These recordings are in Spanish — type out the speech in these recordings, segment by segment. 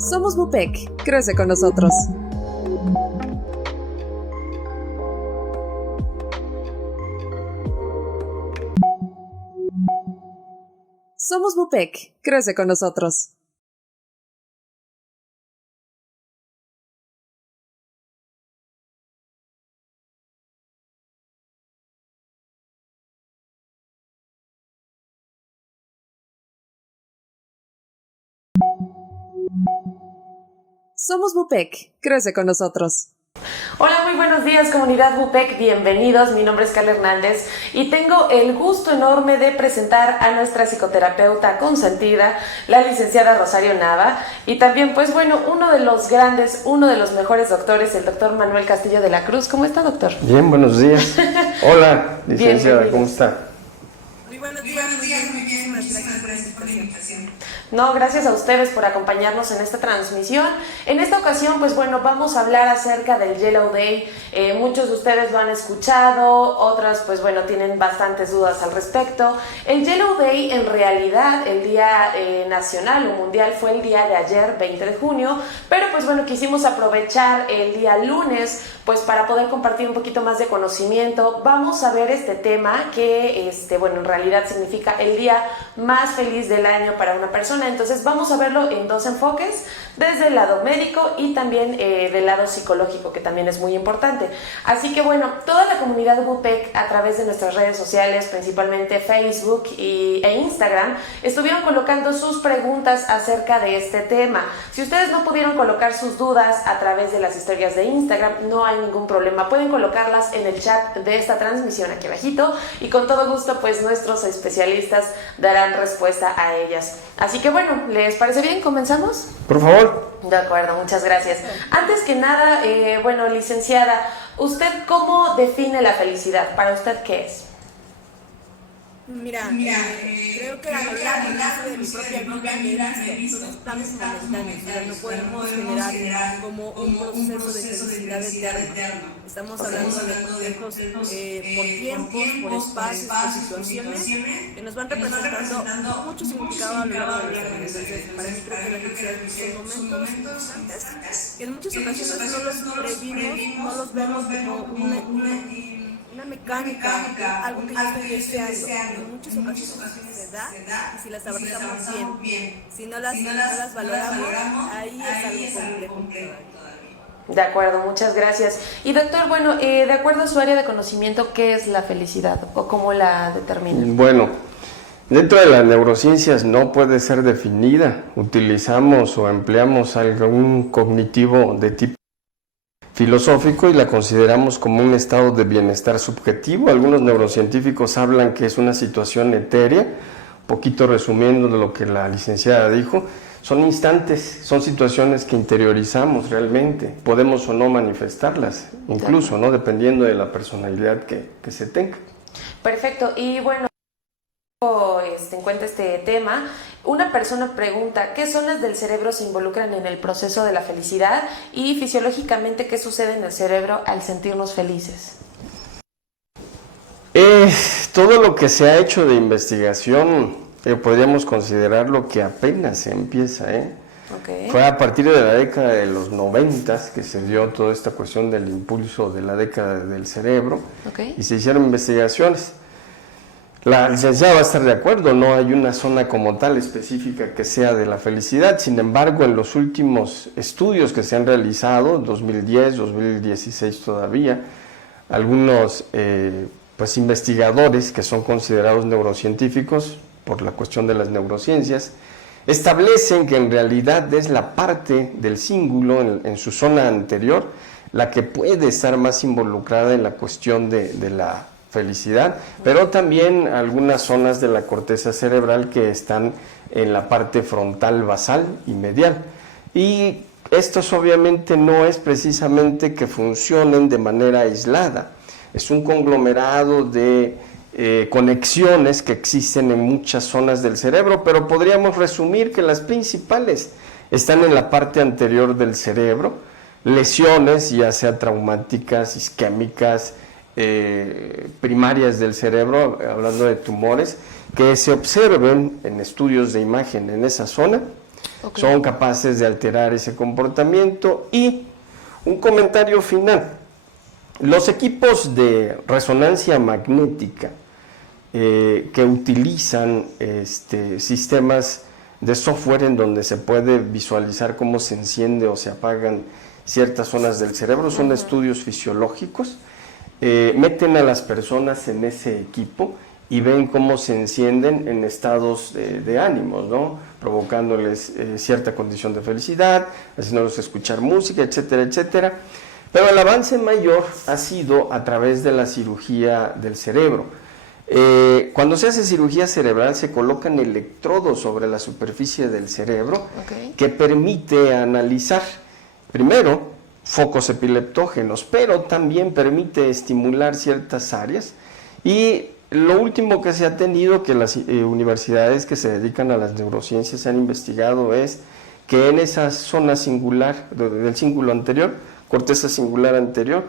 Somos Bupec, crece con nosotros. Somos Bupec, crece con nosotros. Somos Bupec, crece con nosotros. Hola, muy buenos días comunidad Bupec, bienvenidos, mi nombre es Carla Hernández y tengo el gusto enorme de presentar a nuestra psicoterapeuta consentida, la licenciada Rosario Nava, y también pues bueno, uno de los grandes, uno de los mejores doctores, el doctor Manuel Castillo de la Cruz. ¿Cómo está, doctor? Bien, buenos días. Hola, licenciada, ¿cómo está? Muy buenos días, muy bien, muchísimas gracias por la invitación. No, gracias a ustedes por acompañarnos en esta transmisión. En esta ocasión, pues bueno, vamos a hablar acerca del Yellow Day. Muchos de ustedes lo han escuchado, otras, pues bueno, tienen bastantes dudas al respecto. El Yellow Day, en realidad, el día nacional o mundial fue el día de ayer, 20 de junio, pero pues bueno, quisimos aprovechar el día lunes, pues para poder compartir un poquito más de conocimiento. Vamos a ver este tema que, bueno, en realidad significa el día más feliz del año para una persona. Entonces vamos a verlo en dos enfoques, desde el lado médico y también del lado psicológico, que también es muy importante. Así que bueno, toda la comunidad Bupec a través de nuestras redes sociales, principalmente Facebook e Instagram, estuvieron colocando sus preguntas acerca de este tema. Si ustedes no pudieron colocar sus dudas a través de las historias de Instagram, no hay ningún problema, pueden colocarlas en el chat de esta transmisión aquí abajito y con todo gusto pues nuestros especialistas darán respuesta a ellas. Así que bueno, ¿les parece bien? ¿Comenzamos? Por favor. De acuerdo, muchas gracias. Antes que nada, bueno, licenciada, ¿usted cómo define la felicidad? ¿Para usted qué es? Mira, creo que a lo largo de mi propia vida he visto estamos momentáneos, o sea, no podemos generar como un proceso de felicidad eterno. Estamos hablando de consejos por tiempos, por espacios, por situaciones que nos van representando mucho significado a lo largo de la vida. Entonces, para mí creo que la felicidad son momentos que en muchas ocasiones no los previmos, no los vemos como una mecánica, algo que yo estoy deseando. En muchas ocasiones se da y si las abrazamos bien. Si no las valoramos, ahí es algo complejo. De acuerdo, muchas gracias. Y doctor, bueno, de acuerdo a su área de conocimiento, ¿qué es la felicidad o cómo la determina? Bueno, dentro de las neurociencias no puede ser definida. Utilizamos o empleamos algún cognitivo de tipo filosófico y la consideramos como un estado de bienestar subjetivo. Algunos neurocientíficos hablan que es una situación etérea, un poquito resumiendo de lo que la licenciada dijo. Son instantes, son situaciones que interiorizamos realmente, podemos o no manifestarlas, incluso, ¿no? Dependiendo de la personalidad que se tenga. Perfecto, y bueno, en cuenta este tema, una persona pregunta, ¿qué zonas del cerebro se involucran en el proceso de la felicidad? Y fisiológicamente, ¿qué sucede en el cerebro al sentirnos felices? Todo lo que se ha hecho de investigación podríamos considerarlo que apenas se empieza. Okay. Fue a partir de la década de los 90 que se dio toda esta cuestión del impulso de la década del cerebro, Okay. Y se hicieron investigaciones. La licenciada va a estar de acuerdo, no hay una zona como tal específica que sea de la felicidad. Sin embargo, en los últimos estudios que se han realizado, 2010, 2016 todavía, algunos pues investigadores que son considerados neurocientíficos por la cuestión de las neurociencias, establecen que en realidad es la parte del cíngulo en su zona anterior la que puede estar más involucrada en la cuestión de la felicidad, pero también algunas zonas de la corteza cerebral que están en la parte frontal basal y medial. Y estos obviamente no es precisamente que funcionen de manera aislada, es un conglomerado de conexiones que existen en muchas zonas del cerebro, pero podríamos resumir que las principales están en la parte anterior del cerebro, lesiones ya sea traumáticas, isquémicas, primarias del cerebro, hablando de tumores, que se observen en estudios de imagen en esa zona, Ok. Son capaces de alterar ese comportamiento. Y un comentario final. Los equipos de resonancia magnética que utilizan sistemas de software en donde se puede visualizar cómo se enciende o se apagan ciertas zonas del cerebro, son estudios fisiológicos, meten a las personas en ese equipo y ven cómo se encienden en estados de ánimos, ¿no? Provocándoles cierta condición de felicidad, haciéndolos escuchar música, etcétera, etcétera. Pero el avance mayor ha sido a través de la cirugía del cerebro. Cuando se hace cirugía cerebral se colocan electrodos sobre la superficie del cerebro que permite analizar, primero, focos epileptógenos, pero también permite estimular ciertas áreas. Y lo último que se ha tenido, que las universidades que se dedican a las neurociencias han investigado, es que en esa zona singular del cíngulo anterior, corteza singular anterior,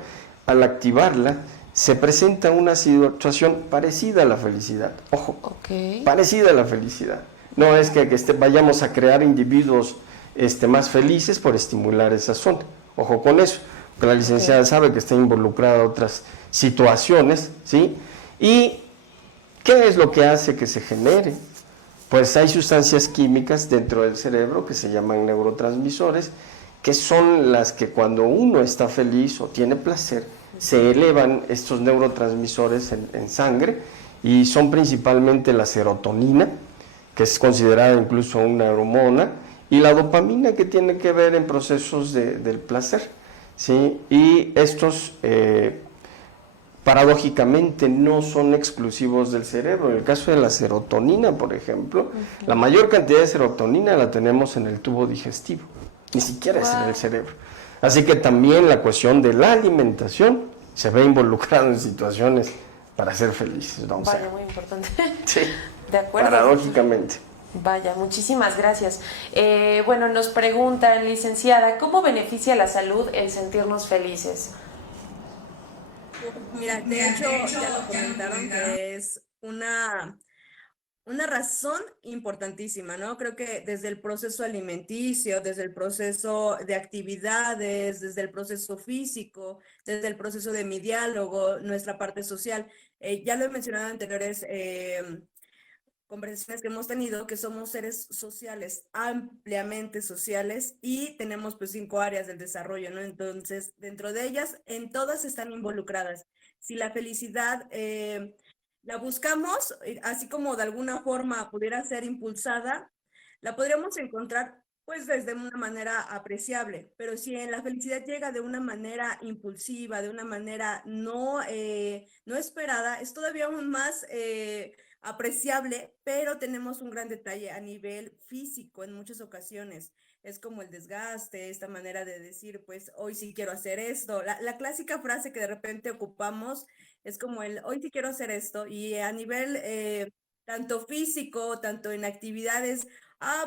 al activarla, se presenta una situación parecida a la felicidad. Ojo, parecida a la felicidad. No es que vayamos a crear individuos más felices por estimular esa zona. Ojo con eso, porque la licenciada sabe que está involucrada en otras situaciones, ¿sí? ¿Y qué es lo que hace que se genere? Pues hay sustancias químicas dentro del cerebro que se llaman neurotransmisores, que son las que cuando uno está feliz o tiene placer, se elevan estos neurotransmisores en sangre, y son principalmente la serotonina, que es considerada incluso una hormona, y la dopamina, que tiene que ver en procesos del placer, ¿sí? Y estos paradójicamente no son exclusivos del cerebro. En el caso de la serotonina, por ejemplo, la mayor cantidad de serotonina la tenemos en el tubo digestivo, ni siquiera es en el cerebro. Así que también la cuestión de la alimentación se ve involucrada en situaciones para ser felices, ¿no? Vaya, muy importante. Sí, De acuerdo. paradójicamente. Vaya, muchísimas gracias. Bueno, nos preguntan, licenciada, ¿cómo beneficia la salud el sentirnos felices? Mira, de hecho, ya lo comentaron que es una razón importantísima, ¿no? Creo que desde el proceso alimenticio, desde el proceso de actividades, desde el proceso físico, desde el proceso de mi diálogo, nuestra parte social. Ya lo he mencionado en anteriores conversaciones que hemos tenido, que somos seres sociales, ampliamente sociales, y tenemos pues 5 áreas del desarrollo, ¿no? Entonces, dentro de ellas, en todas están involucradas. Si la felicidad la buscamos, así como de alguna forma pudiera ser impulsada, la podríamos encontrar pues desde una manera apreciable, pero si en la felicidad llega de una manera impulsiva, de una manera no esperada, es todavía aún más apreciable, pero tenemos un gran detalle a nivel físico en muchas ocasiones. Es como el desgaste, esta manera de decir, pues hoy sí quiero hacer esto. La clásica frase que de repente ocupamos es como el hoy sí quiero hacer esto, y a nivel tanto físico, tanto en actividades,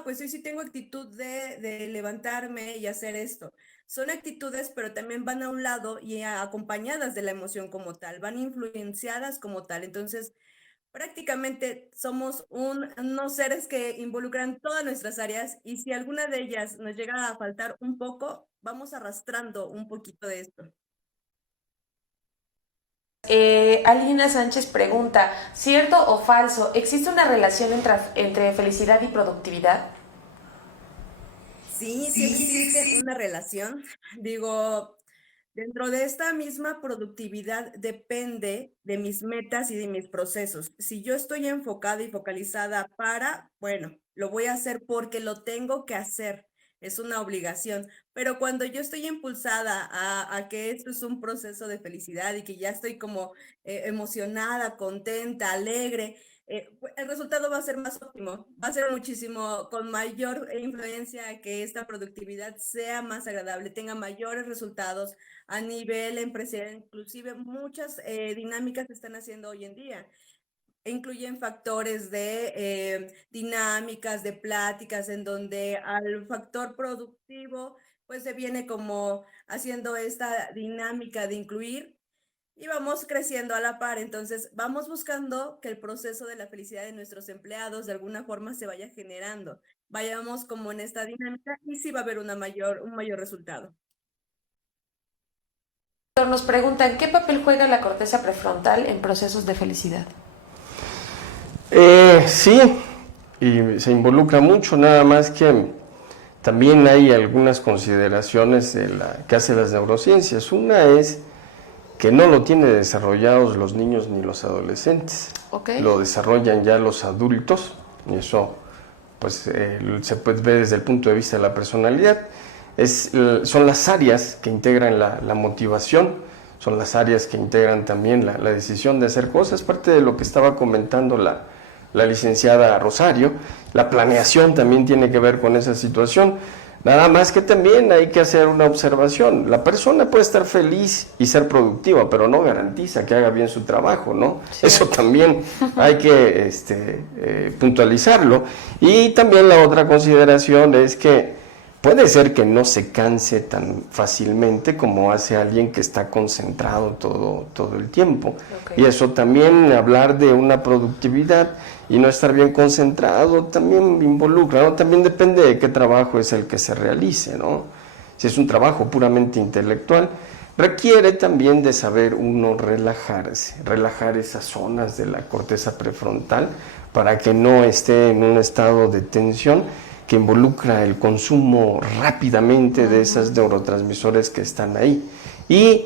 pues hoy sí tengo actitud de levantarme y hacer esto. Son actitudes, pero también van a un lado y acompañadas de la emoción como tal, van influenciadas como tal. Entonces, prácticamente somos unos seres que involucran todas nuestras áreas, y si alguna de ellas nos llega a faltar un poco, vamos arrastrando un poquito de esto. Alina Sánchez pregunta, ¿cierto o falso? ¿Existe una relación entre felicidad y productividad? Sí existe una relación. Digo, dentro de esta misma productividad depende de mis metas y de mis procesos. Si yo estoy enfocada y focalizada bueno, lo voy a hacer porque lo tengo que hacer, es una obligación. Pero cuando yo estoy impulsada a que esto es un proceso de felicidad y que ya estoy como emocionada, contenta, alegre, el resultado va a ser más óptimo, va a ser muchísimo con mayor influencia a que esta productividad sea más agradable, tenga mayores resultados a nivel empresarial. Inclusive muchas dinámicas se están haciendo hoy en día. Incluyen factores de dinámicas, de pláticas, en donde al factor productivo pues se viene como haciendo esta dinámica de incluir. y vamos creciendo a la par. Entonces, vamos buscando que el proceso de la felicidad de nuestros empleados de alguna forma se vaya generando. Vayamos como en esta dinámica y sí va a haber un mayor resultado. Nos preguntan, ¿qué papel juega la corteza prefrontal en procesos de felicidad? Sí, y se involucra mucho, nada más que también hay algunas consideraciones que hacen las neurociencias. Una es que no lo tienen desarrollados los niños ni los adolescentes, lo desarrollan ya los adultos, y eso pues se puede ver desde el punto de vista de la personalidad. Son las áreas que integran la motivación, son las áreas que integran también la decisión de hacer cosas, parte de lo que estaba comentando la licenciada Rosario. La planeación también tiene que ver con esa situación, nada más que también hay que hacer una observación. La persona puede estar feliz y ser productiva, pero no garantiza que haga bien su trabajo, ¿no? Sí. Eso también hay que puntualizarlo. Y también la otra consideración es que puede ser que no se canse tan fácilmente como hace alguien que está concentrado todo el tiempo. Y eso también, hablar de una productividad y no estar bien concentrado, también involucra, ¿no? También depende de qué trabajo es el que se realice, ¿no? Si es un trabajo puramente intelectual, requiere también de saber uno relajarse, relajar esas zonas de la corteza prefrontal para que no esté en un estado de tensión que involucra el consumo rápidamente de esos neurotransmisores que están ahí. Y,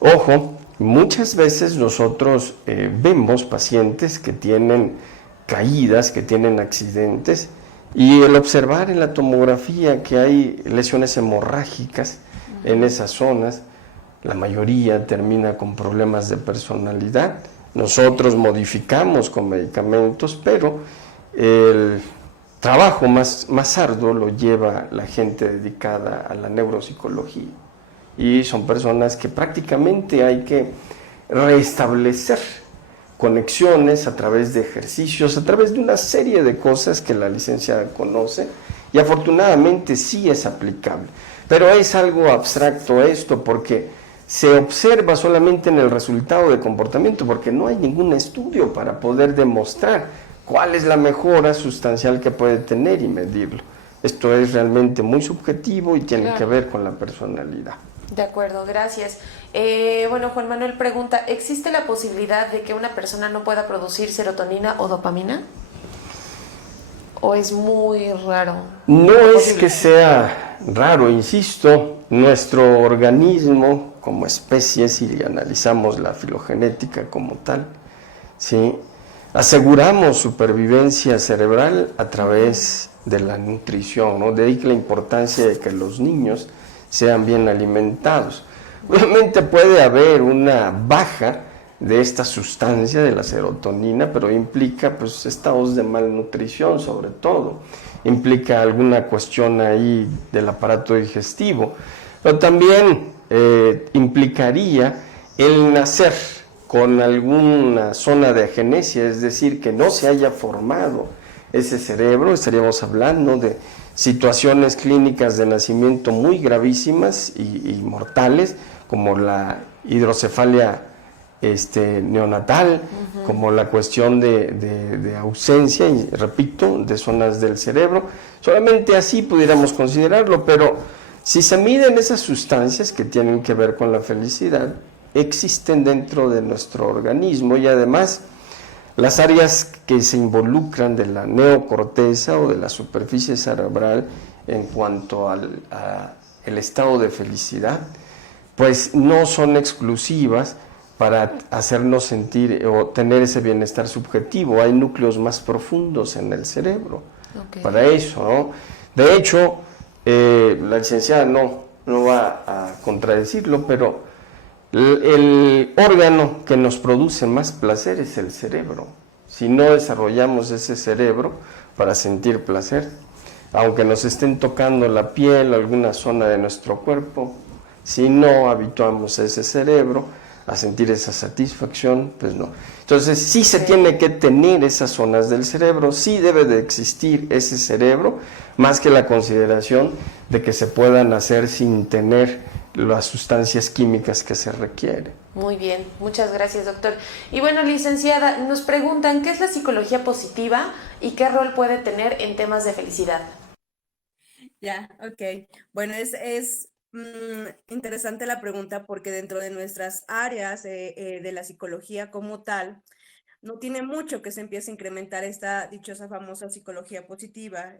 ojo, muchas veces nosotros vemos pacientes que tienen caídas, que tienen accidentes, y el observar en la tomografía que hay lesiones hemorrágicas en esas zonas, la mayoría termina con problemas de personalidad. Nosotros modificamos con medicamentos, pero el trabajo más arduo lo lleva la gente dedicada a la neuropsicología, y son personas que prácticamente hay que restablecer conexiones a través de ejercicios, a través de una serie de cosas que la licenciada conoce, y afortunadamente sí es aplicable, pero es algo abstracto esto, porque se observa solamente en el resultado de comportamiento, porque no hay ningún estudio para poder demostrar cuál es la mejora sustancial que puede tener y medirlo. Esto es realmente muy subjetivo y tiene que ver con la personalidad. De acuerdo, gracias. Bueno, Juan Manuel pregunta, ¿existe la posibilidad de que una persona no pueda producir serotonina o dopamina? ¿O es muy raro? No es que sea raro, insisto, nuestro organismo como especie, si analizamos la filogenética como tal, ¿sí?, aseguramos supervivencia cerebral a través de la nutrición, ¿no? De ahí que la importancia de que los niños sean bien alimentados. Obviamente puede haber una baja de esta sustancia, de la serotonina, pero implica pues estados de malnutrición sobre todo, implica alguna cuestión ahí del aparato digestivo, pero también implicaría el nacer con alguna zona de agenesia, es decir, que no se haya formado ese cerebro. Estaríamos hablando de situaciones clínicas de nacimiento muy gravísimas y mortales, como la hidrocefalia neonatal, como la cuestión de ausencia, y repito, de zonas del cerebro. Solamente así pudiéramos considerarlo, pero si se miden esas sustancias que tienen que ver con la felicidad, existen dentro de nuestro organismo, y además las áreas que se involucran de la neocorteza o de la superficie cerebral en cuanto al estado de felicidad, pues no son exclusivas para hacernos sentir o tener ese bienestar subjetivo. Hay núcleos más profundos en el cerebro para eso, ¿no? De hecho, la licenciada no va a contradecirlo, pero el órgano que nos produce más placer es el cerebro. Si no desarrollamos ese cerebro para sentir placer, aunque nos estén tocando la piel o alguna zona de nuestro cuerpo, si no habituamos a ese cerebro a sentir esa satisfacción, pues no. Entonces sí se tiene que tener esas zonas del cerebro, sí debe de existir ese cerebro, más que la consideración de que se puedan hacer sin tener las sustancias químicas que se requieren. Muy bien, muchas gracias, doctor. Y bueno, licenciada, nos preguntan ¿qué es la psicología positiva y qué rol puede tener en temas de felicidad? Ya, ok. Bueno, interesante la pregunta porque dentro de nuestras áreas de la psicología como tal, no tiene mucho que se empiece a incrementar esta dichosa famosa psicología positiva.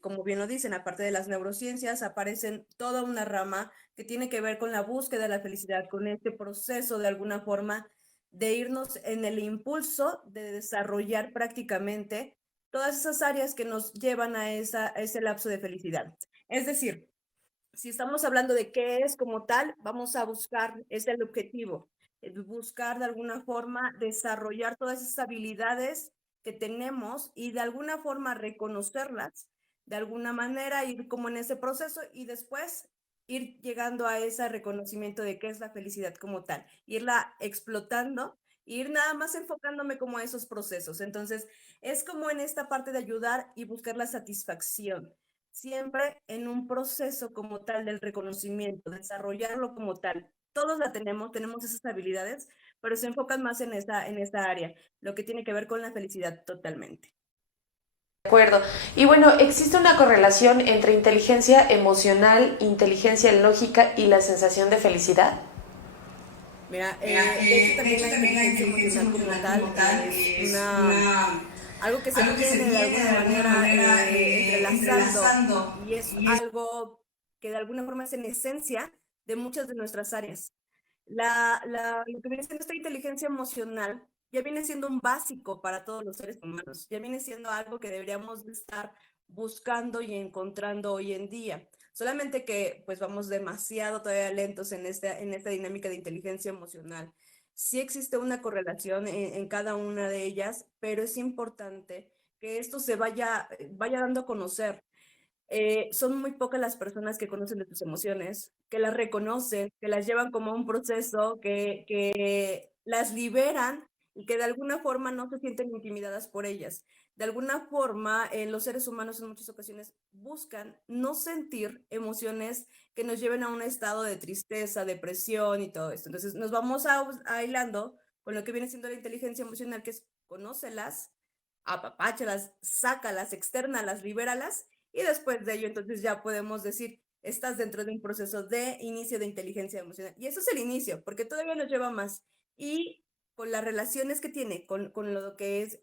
Como bien lo dicen, aparte de las neurociencias, aparecen toda una rama que tiene que ver con la búsqueda de la felicidad, con este proceso de alguna forma de irnos en el impulso de desarrollar prácticamente todas esas áreas que nos llevan a ese lapso de felicidad. Es decir, si estamos hablando de qué es como tal, vamos a buscar, es el objetivo, buscar de alguna forma desarrollar todas esas habilidades que tenemos y de alguna forma reconocerlas, de alguna manera ir como en ese proceso y después ir llegando a ese reconocimiento de qué es la felicidad como tal, irla explotando, ir nada más enfocándome como a esos procesos. Entonces, es como en esta parte de ayudar y buscar la satisfacción siempre en un proceso como tal del reconocimiento, desarrollarlo como tal. Todos la tenemos esas habilidades, pero se enfocan más en esta área, lo que tiene que ver con la felicidad totalmente. De acuerdo. Y bueno, ¿existe una correlación entre inteligencia emocional, inteligencia lógica y la sensación de felicidad? Mira, de hecho también la inteligencia emocional como tal es algo que se viene de alguna manera entrelazando y es algo que de alguna forma es en esencia de muchas de nuestras áreas. Lo que viene siendo esta inteligencia emocional ya viene siendo un básico para todos los seres humanos, ya viene siendo algo que deberíamos de estar buscando y encontrando hoy en día. Solamente que pues vamos demasiado todavía lentos en esta dinámica de inteligencia emocional. Sí existe una correlación en cada una de ellas, pero es importante que esto se vaya dando a conocer. Son muy pocas las personas que conocen de tus emociones, que las reconocen, que las llevan como un proceso, que las liberan y que de alguna forma no se sienten intimidadas por ellas. De alguna forma, los seres humanos en muchas ocasiones buscan no sentir emociones que nos lleven a un estado de tristeza, depresión y todo esto. Entonces nos vamos hilando con lo que viene siendo la inteligencia emocional, que es conócelas, apapáchalas, sácalas, externalas, libéralas, y después de ello entonces ya podemos decir, estás dentro de un proceso de inicio de inteligencia emocional. Y eso es el inicio, porque todavía nos lleva más. Y con las relaciones que tiene, con lo que es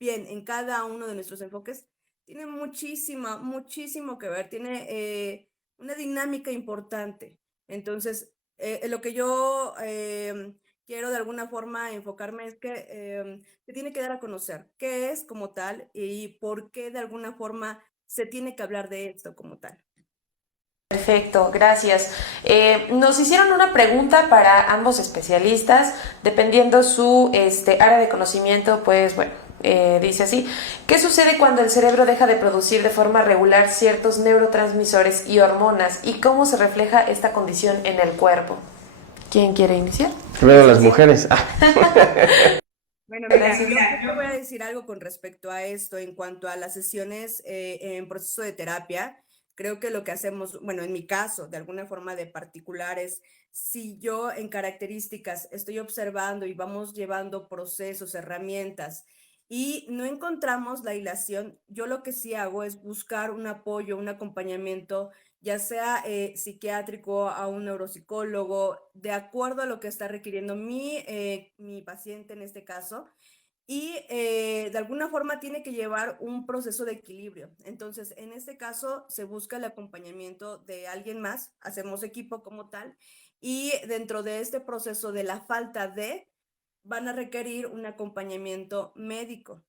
bien en cada uno de nuestros enfoques, tiene muchísimo que ver, tiene una dinámica importante. Entonces, lo que yo quiero de alguna forma enfocarme es que se tiene que dar a conocer qué es como tal y por qué de alguna forma se tiene que hablar de esto como tal. Perfecto, gracias. Nos hicieron una pregunta para ambos especialistas, dependiendo su área de conocimiento, pues bueno, dice así: ¿qué sucede cuando el cerebro deja de producir de forma regular ciertos neurotransmisores y hormonas y cómo se refleja esta condición en el cuerpo? ¿Quién quiere iniciar? Primero las mujeres. Bueno, mira, yo voy a decir algo con respecto a esto en cuanto a las sesiones en proceso de terapia. Creo que lo que hacemos, bueno, en mi caso, de alguna forma de particulares, si yo en características estoy observando y vamos llevando procesos, herramientas y no encontramos la hilación, yo lo que sí hago es buscar un apoyo, un acompañamiento, ya sea psiquiátrico, a un neuropsicólogo, de acuerdo a lo que está requiriendo mi paciente en este caso. Y de alguna forma tiene que llevar un proceso de equilibrio. Entonces, en este caso, se busca el acompañamiento de alguien más, hacemos equipo como tal, y dentro de este proceso de la falta de, van a requerir un acompañamiento médico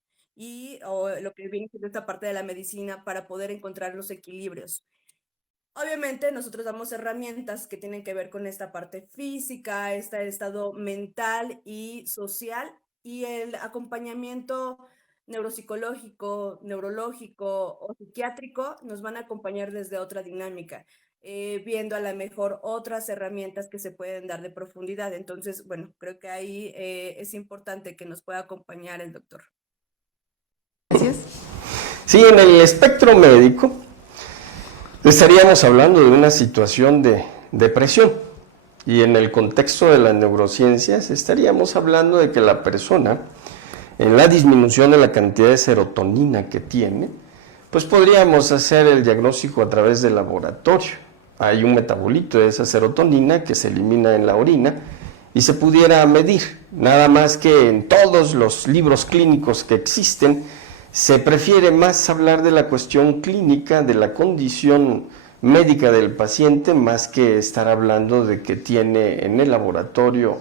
o lo que viene siendo esta parte de la medicina para poder encontrar los equilibrios. Obviamente nosotros damos herramientas que tienen que ver con esta parte física, este estado mental y social, y el acompañamiento neuropsicológico, neurológico o psiquiátrico nos van a acompañar desde otra dinámica, viendo a lo mejor otras herramientas que se pueden dar de profundidad. Entonces, bueno, creo que ahí es importante que nos pueda acompañar el doctor. Gracias. Sí, en el espectro médico estaríamos hablando de una situación de depresión. Y en el contexto de las neurociencias estaríamos hablando de que la persona, en la disminución de la cantidad de serotonina que tiene, pues podríamos hacer el diagnóstico a través del laboratorio. Hay un metabolito de esa serotonina que se elimina en la orina y se pudiera medir. Nada más que en todos los libros clínicos que existen, se prefiere más hablar de la cuestión clínica, de la condición médica del paciente, más que estar hablando de que tiene en el laboratorio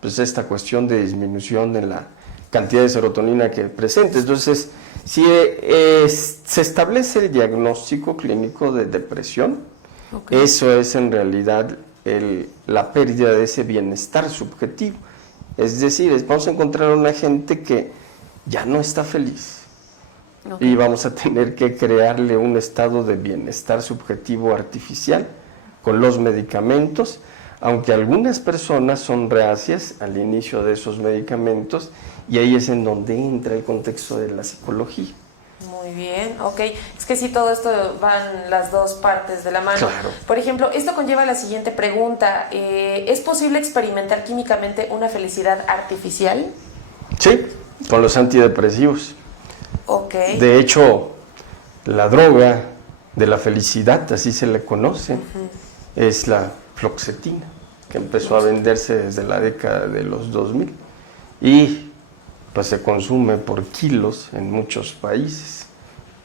pues esta cuestión de disminución de la cantidad de serotonina que presenta. Entonces, si se establece el diagnóstico clínico de depresión, eso es en realidad la pérdida de ese bienestar subjetivo. Es decir, vamos a encontrar a una gente que ya no está feliz. Y vamos a tener que crearle un estado de bienestar subjetivo artificial con los medicamentos, aunque algunas personas son reacias al inicio de esos medicamentos, y ahí es en donde entra el contexto de la psicología. Muy bien, ok. Es que sí, todo esto van las dos partes de la mano. Claro. Por ejemplo, esto conlleva la siguiente pregunta. ¿Es posible experimentar químicamente una felicidad artificial? Sí, con los antidepresivos. Ok. De hecho, la droga de la felicidad, así se le conoce, es la fluoxetina, que empezó a venderse desde la década de los 2000 y pues se consume por kilos en muchos países.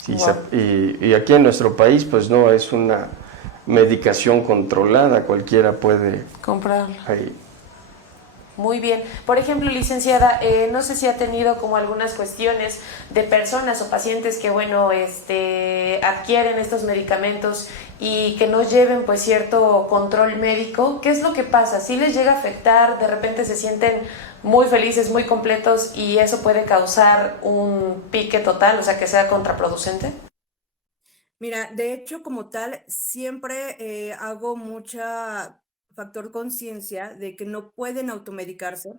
Y aquí en nuestro país pues no es una medicación controlada, cualquiera puede comprarla. Ahí. Muy bien. Por ejemplo, licenciada, no sé si ha tenido como algunas cuestiones de personas o pacientes que, bueno, adquieren estos medicamentos y que no lleven pues cierto control médico. ¿Qué es lo que pasa? ¿Sí les llega a afectar? ¿De repente se sienten muy felices, muy completos y eso puede causar un pique total, o sea, que sea contraproducente? Mira, de hecho, como tal, siempre hago mucha factor conciencia de que no pueden automedicarse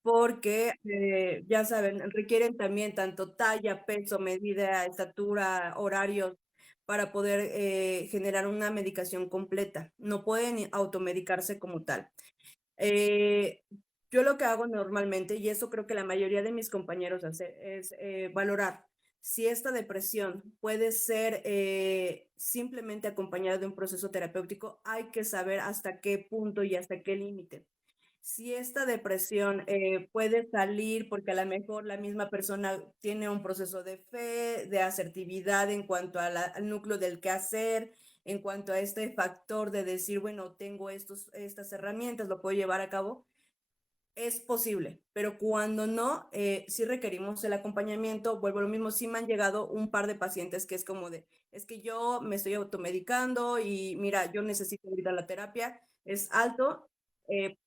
porque, ya saben, requieren también tanto talla, peso, medida, estatura, horarios para poder generar una medicación completa. No pueden automedicarse como tal. Eh, yo lo que hago normalmente, y eso creo que la mayoría de mis compañeros hace, es valorar si esta depresión puede ser simplemente acompañada de un proceso terapéutico. Hay que saber hasta qué punto y hasta qué límite. Si esta depresión puede salir porque a lo mejor la misma persona tiene un proceso de fe, de asertividad en cuanto al núcleo del quehacer, en cuanto a este factor de decir, bueno, tengo estas herramientas, lo puedo llevar a cabo, es posible, pero cuando no, sí requerimos el acompañamiento. Vuelvo a lo mismo, sí me han llegado un par de pacientes que es como es que yo me estoy automedicando y mira, yo necesito ahorita la terapia, es alto.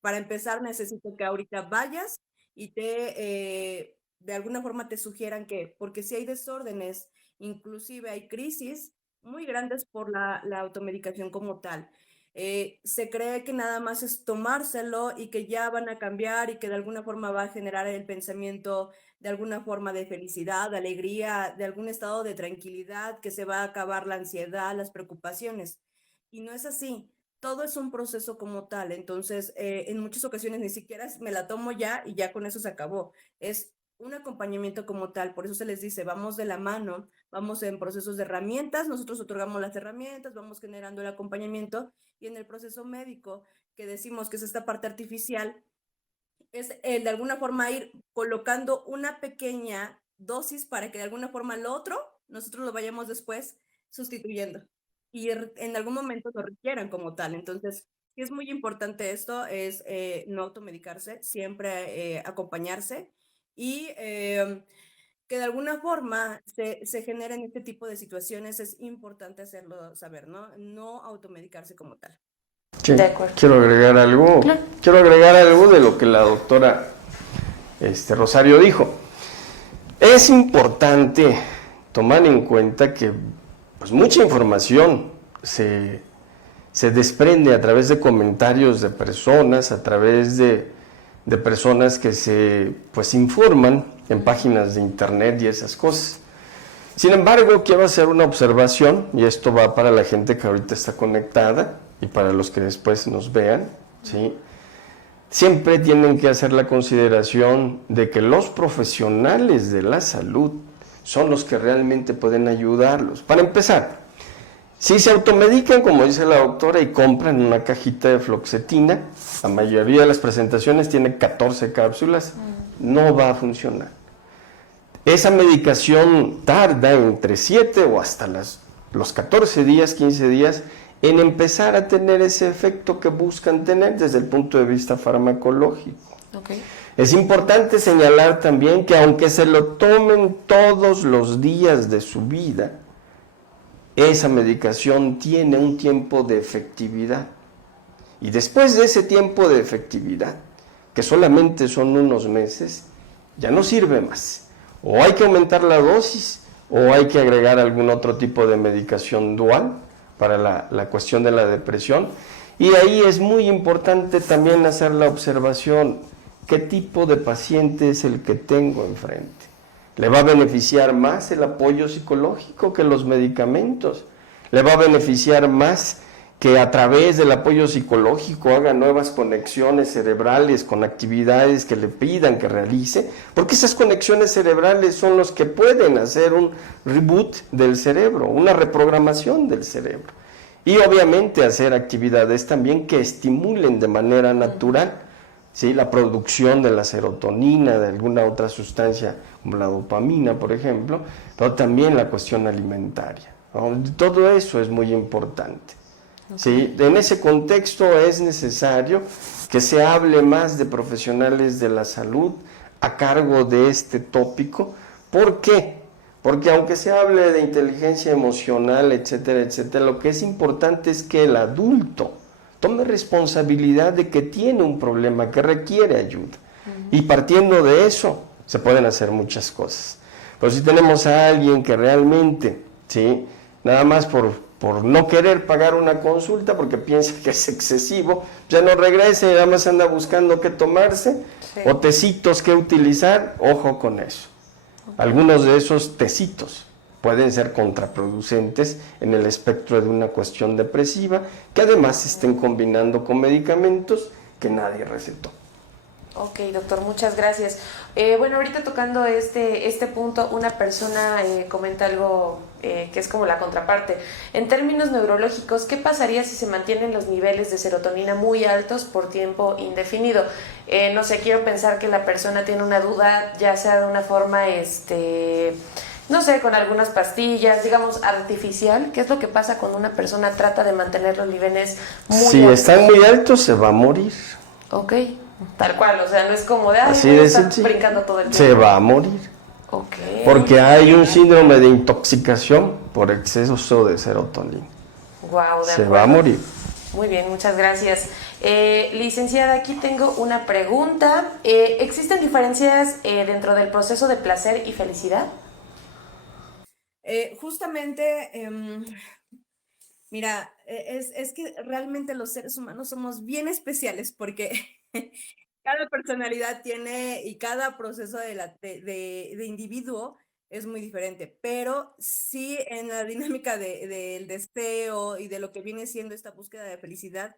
Para empezar, necesito que ahorita vayas y de alguna forma te sugieran porque si hay desórdenes, inclusive hay crisis muy grandes por la automedicación como tal. Se cree que nada más es tomárselo y que ya van a cambiar y que de alguna forma va a generar el pensamiento de alguna forma de felicidad, de alegría, de algún estado de tranquilidad, que se va a acabar la ansiedad, las preocupaciones. Y no es así. Todo es un proceso como tal. Entonces, en muchas ocasiones ni siquiera me la tomo ya y ya con eso se acabó. Es un acompañamiento como tal. Por eso se les dice, vamos de la mano, vamos en procesos de herramientas, nosotros otorgamos las herramientas, vamos generando el acompañamiento, y en el proceso médico, que decimos que es esta parte artificial, es el de alguna forma ir colocando una pequeña dosis para que de alguna forma lo otro nosotros lo vayamos después sustituyendo y en algún momento lo requieran como tal. Entonces, sí es muy importante esto, es no automedicarse, siempre acompañarse y que de alguna forma se generen este tipo de situaciones. Es importante hacerlo saber, ¿no? No automedicarse como tal. Sí, De acuerdo. quiero agregar algo. Claro. Quiero agregar algo de lo que la doctora Rosario dijo. Es importante tomar en cuenta que pues, mucha información se desprende a través de comentarios de personas, a través de personas que se informan en páginas de internet y esas cosas. Sin embargo, quiero hacer una observación, y esto va para la gente que ahorita está conectada y para los que después nos vean ¿sí? Siempre tienen que hacer la consideración de que los profesionales de la salud son los que realmente pueden ayudarlos. Para empezar, si se automedican, como dice la doctora, y compran una cajita de fluoxetina, la mayoría de las presentaciones tiene 14 cápsulas, no va a funcionar. Esa medicación tarda entre 7 o hasta los 14 días, 15 días, en empezar a tener ese efecto que buscan tener desde el punto de vista farmacológico. Okay. Es importante señalar también que aunque se lo tomen todos los días de su vida, esa medicación tiene un tiempo de efectividad. Y después de ese tiempo de efectividad, que solamente son unos meses, ya no sirve más. O hay que aumentar la dosis, o hay que agregar algún otro tipo de medicación dual para la cuestión de la depresión. Y ahí es muy importante también hacer la observación, ¿qué tipo de paciente es el que tengo enfrente? ¿Le va a beneficiar más el apoyo psicológico que los medicamentos? ¿Le va a beneficiar más que a través del apoyo psicológico haga nuevas conexiones cerebrales con actividades que le pidan que realice? Porque esas conexiones cerebrales son los que pueden hacer un reboot del cerebro, una reprogramación del cerebro. Y obviamente hacer actividades también que estimulen de manera natural, ¿sí?, la producción de la serotonina, de alguna otra sustancia como la dopamina, por ejemplo, pero también la cuestión alimentaria, ¿no? Todo eso es muy importante. ¿Sí? En ese contexto es necesario que se hable más de profesionales de la salud a cargo de este tópico. ¿Por qué? Porque aunque se hable de inteligencia emocional, etcétera, etcétera, lo que es importante es que el adulto tome responsabilidad de que tiene un problema que requiere ayuda. Y partiendo de eso, se pueden hacer muchas cosas. Pero si tenemos a alguien que realmente, ¿sí?, nada más por no querer pagar una consulta porque piensa que es excesivo, ya no regresa y nada más anda buscando qué tomarse, sí, o tecitos que utilizar, ojo con eso. Algunos de esos tecitos pueden ser contraproducentes en el espectro de una cuestión depresiva, que además se estén combinando con medicamentos que nadie recetó. Ok, doctor, muchas gracias. Bueno, ahorita tocando este punto, una persona comenta algo que es como la contraparte. En términos neurológicos, ¿qué pasaría si se mantienen los niveles de serotonina muy altos por tiempo indefinido? No sé, quiero pensar que la persona tiene una duda, ya sea de una forma, no sé, con algunas pastillas, digamos, artificial. ¿Qué es lo que pasa cuando una persona trata de mantener los niveles muy altos? Si están muy altos, se va a morir. Ok, tal cual, o sea, no es como de, Así voy a de estar sencillo. brincando todo el tiempo. Se va a morir. Ok. Porque hay un síndrome de intoxicación por exceso de serotonina. Wow, Se va a morir. Muy bien, muchas gracias. Licenciada, aquí tengo una pregunta. ¿Existen diferencias dentro del proceso de placer y felicidad? Justamente, mira, es que realmente los seres humanos somos bien especiales porque cada personalidad tiene y cada proceso de individuo es muy diferente, pero sí en la dinámica del deseo y de lo que viene siendo esta búsqueda de felicidad.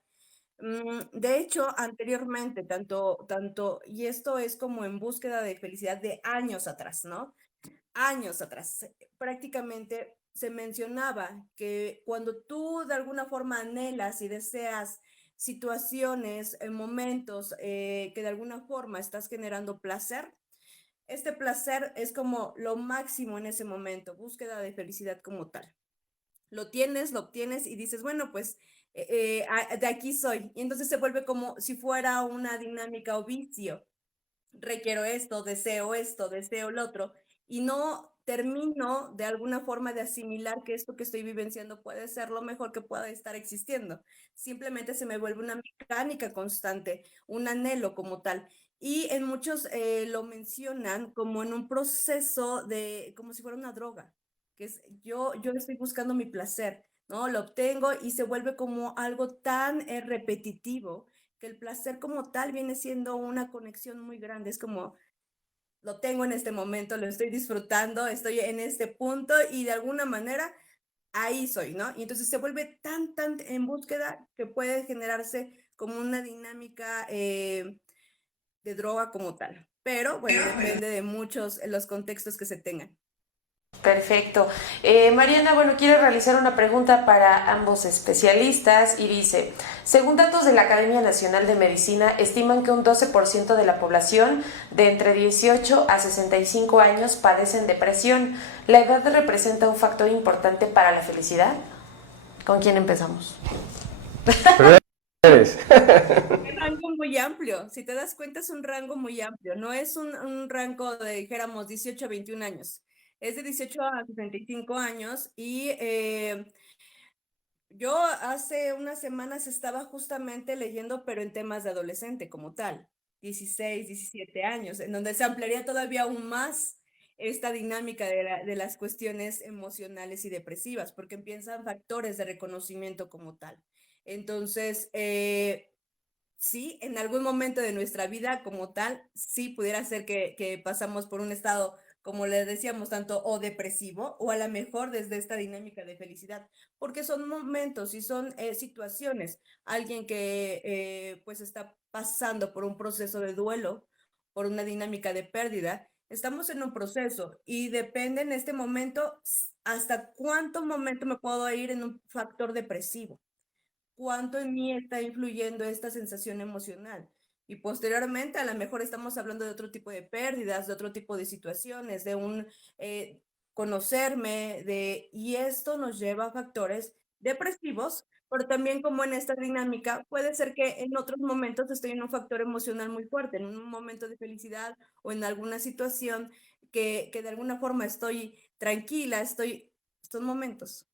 De hecho, anteriormente, y esto es como en búsqueda de felicidad de años atrás, ¿no? Años atrás, prácticamente se mencionaba que cuando tú de alguna forma anhelas y deseas situaciones, momentos que de alguna forma estás generando placer, este placer es como lo máximo en ese momento, búsqueda de felicidad como tal. Lo obtienes y dices, bueno, pues de aquí soy. Y entonces se vuelve como si fuera una dinámica o vicio. Requiero esto, deseo lo otro, y no termino de alguna forma de asimilar que esto que estoy vivenciando puede ser lo mejor que pueda estar existiendo. Simplemente se me vuelve una mecánica constante, un anhelo como tal. Y en muchos lo mencionan como en un proceso como si fuera una droga, que es yo estoy buscando mi placer, ¿no? Lo obtengo y se vuelve como algo tan repetitivo que el placer como tal viene siendo una conexión muy grande. Es como, lo tengo en este momento, lo estoy disfrutando, estoy en este punto y de alguna manera ahí soy, ¿no? Y entonces se vuelve tan en búsqueda que puede generarse como una dinámica de droga como tal. Pero bueno, depende de muchos los contextos que se tengan. Perfecto. Mariana, bueno, quiere realizar una pregunta para ambos especialistas y dice, según datos de la Academia Nacional de Medicina, estiman que un 12% de la población de entre 18 a 65 años padecen depresión. ¿La edad representa un factor importante para la felicidad? ¿Con quién empezamos? Eres. Un rango muy amplio, si te das cuenta es un rango muy amplio, no es un rango de, dijéramos, 18 a 21 años, es de 18 a 65 años y yo hace unas semanas estaba justamente leyendo, pero en temas de adolescente como tal, 16, 17 años, en donde se ampliaría todavía aún más esta dinámica de las cuestiones emocionales y depresivas, porque empiezan factores de reconocimiento como tal. Entonces, sí, en algún momento de nuestra vida como tal, sí pudiera ser que pasamos por un estado, como les decíamos, tanto o depresivo o a lo mejor desde esta dinámica de felicidad, porque son momentos y son situaciones. Alguien que pues está pasando por un proceso de duelo, por una dinámica de pérdida, estamos en un proceso y depende en este momento hasta cuánto momento me puedo ir en un factor depresivo, cuánto en mí está influyendo esta sensación emocional. Y posteriormente a lo mejor estamos hablando de otro tipo de pérdidas, de otro tipo de situaciones, de un conocerme, y esto nos lleva a factores depresivos, pero también como en esta dinámica puede ser que en otros momentos estoy en un factor emocional muy fuerte, en un momento de felicidad o en alguna situación que de alguna forma estoy tranquila, son momentos.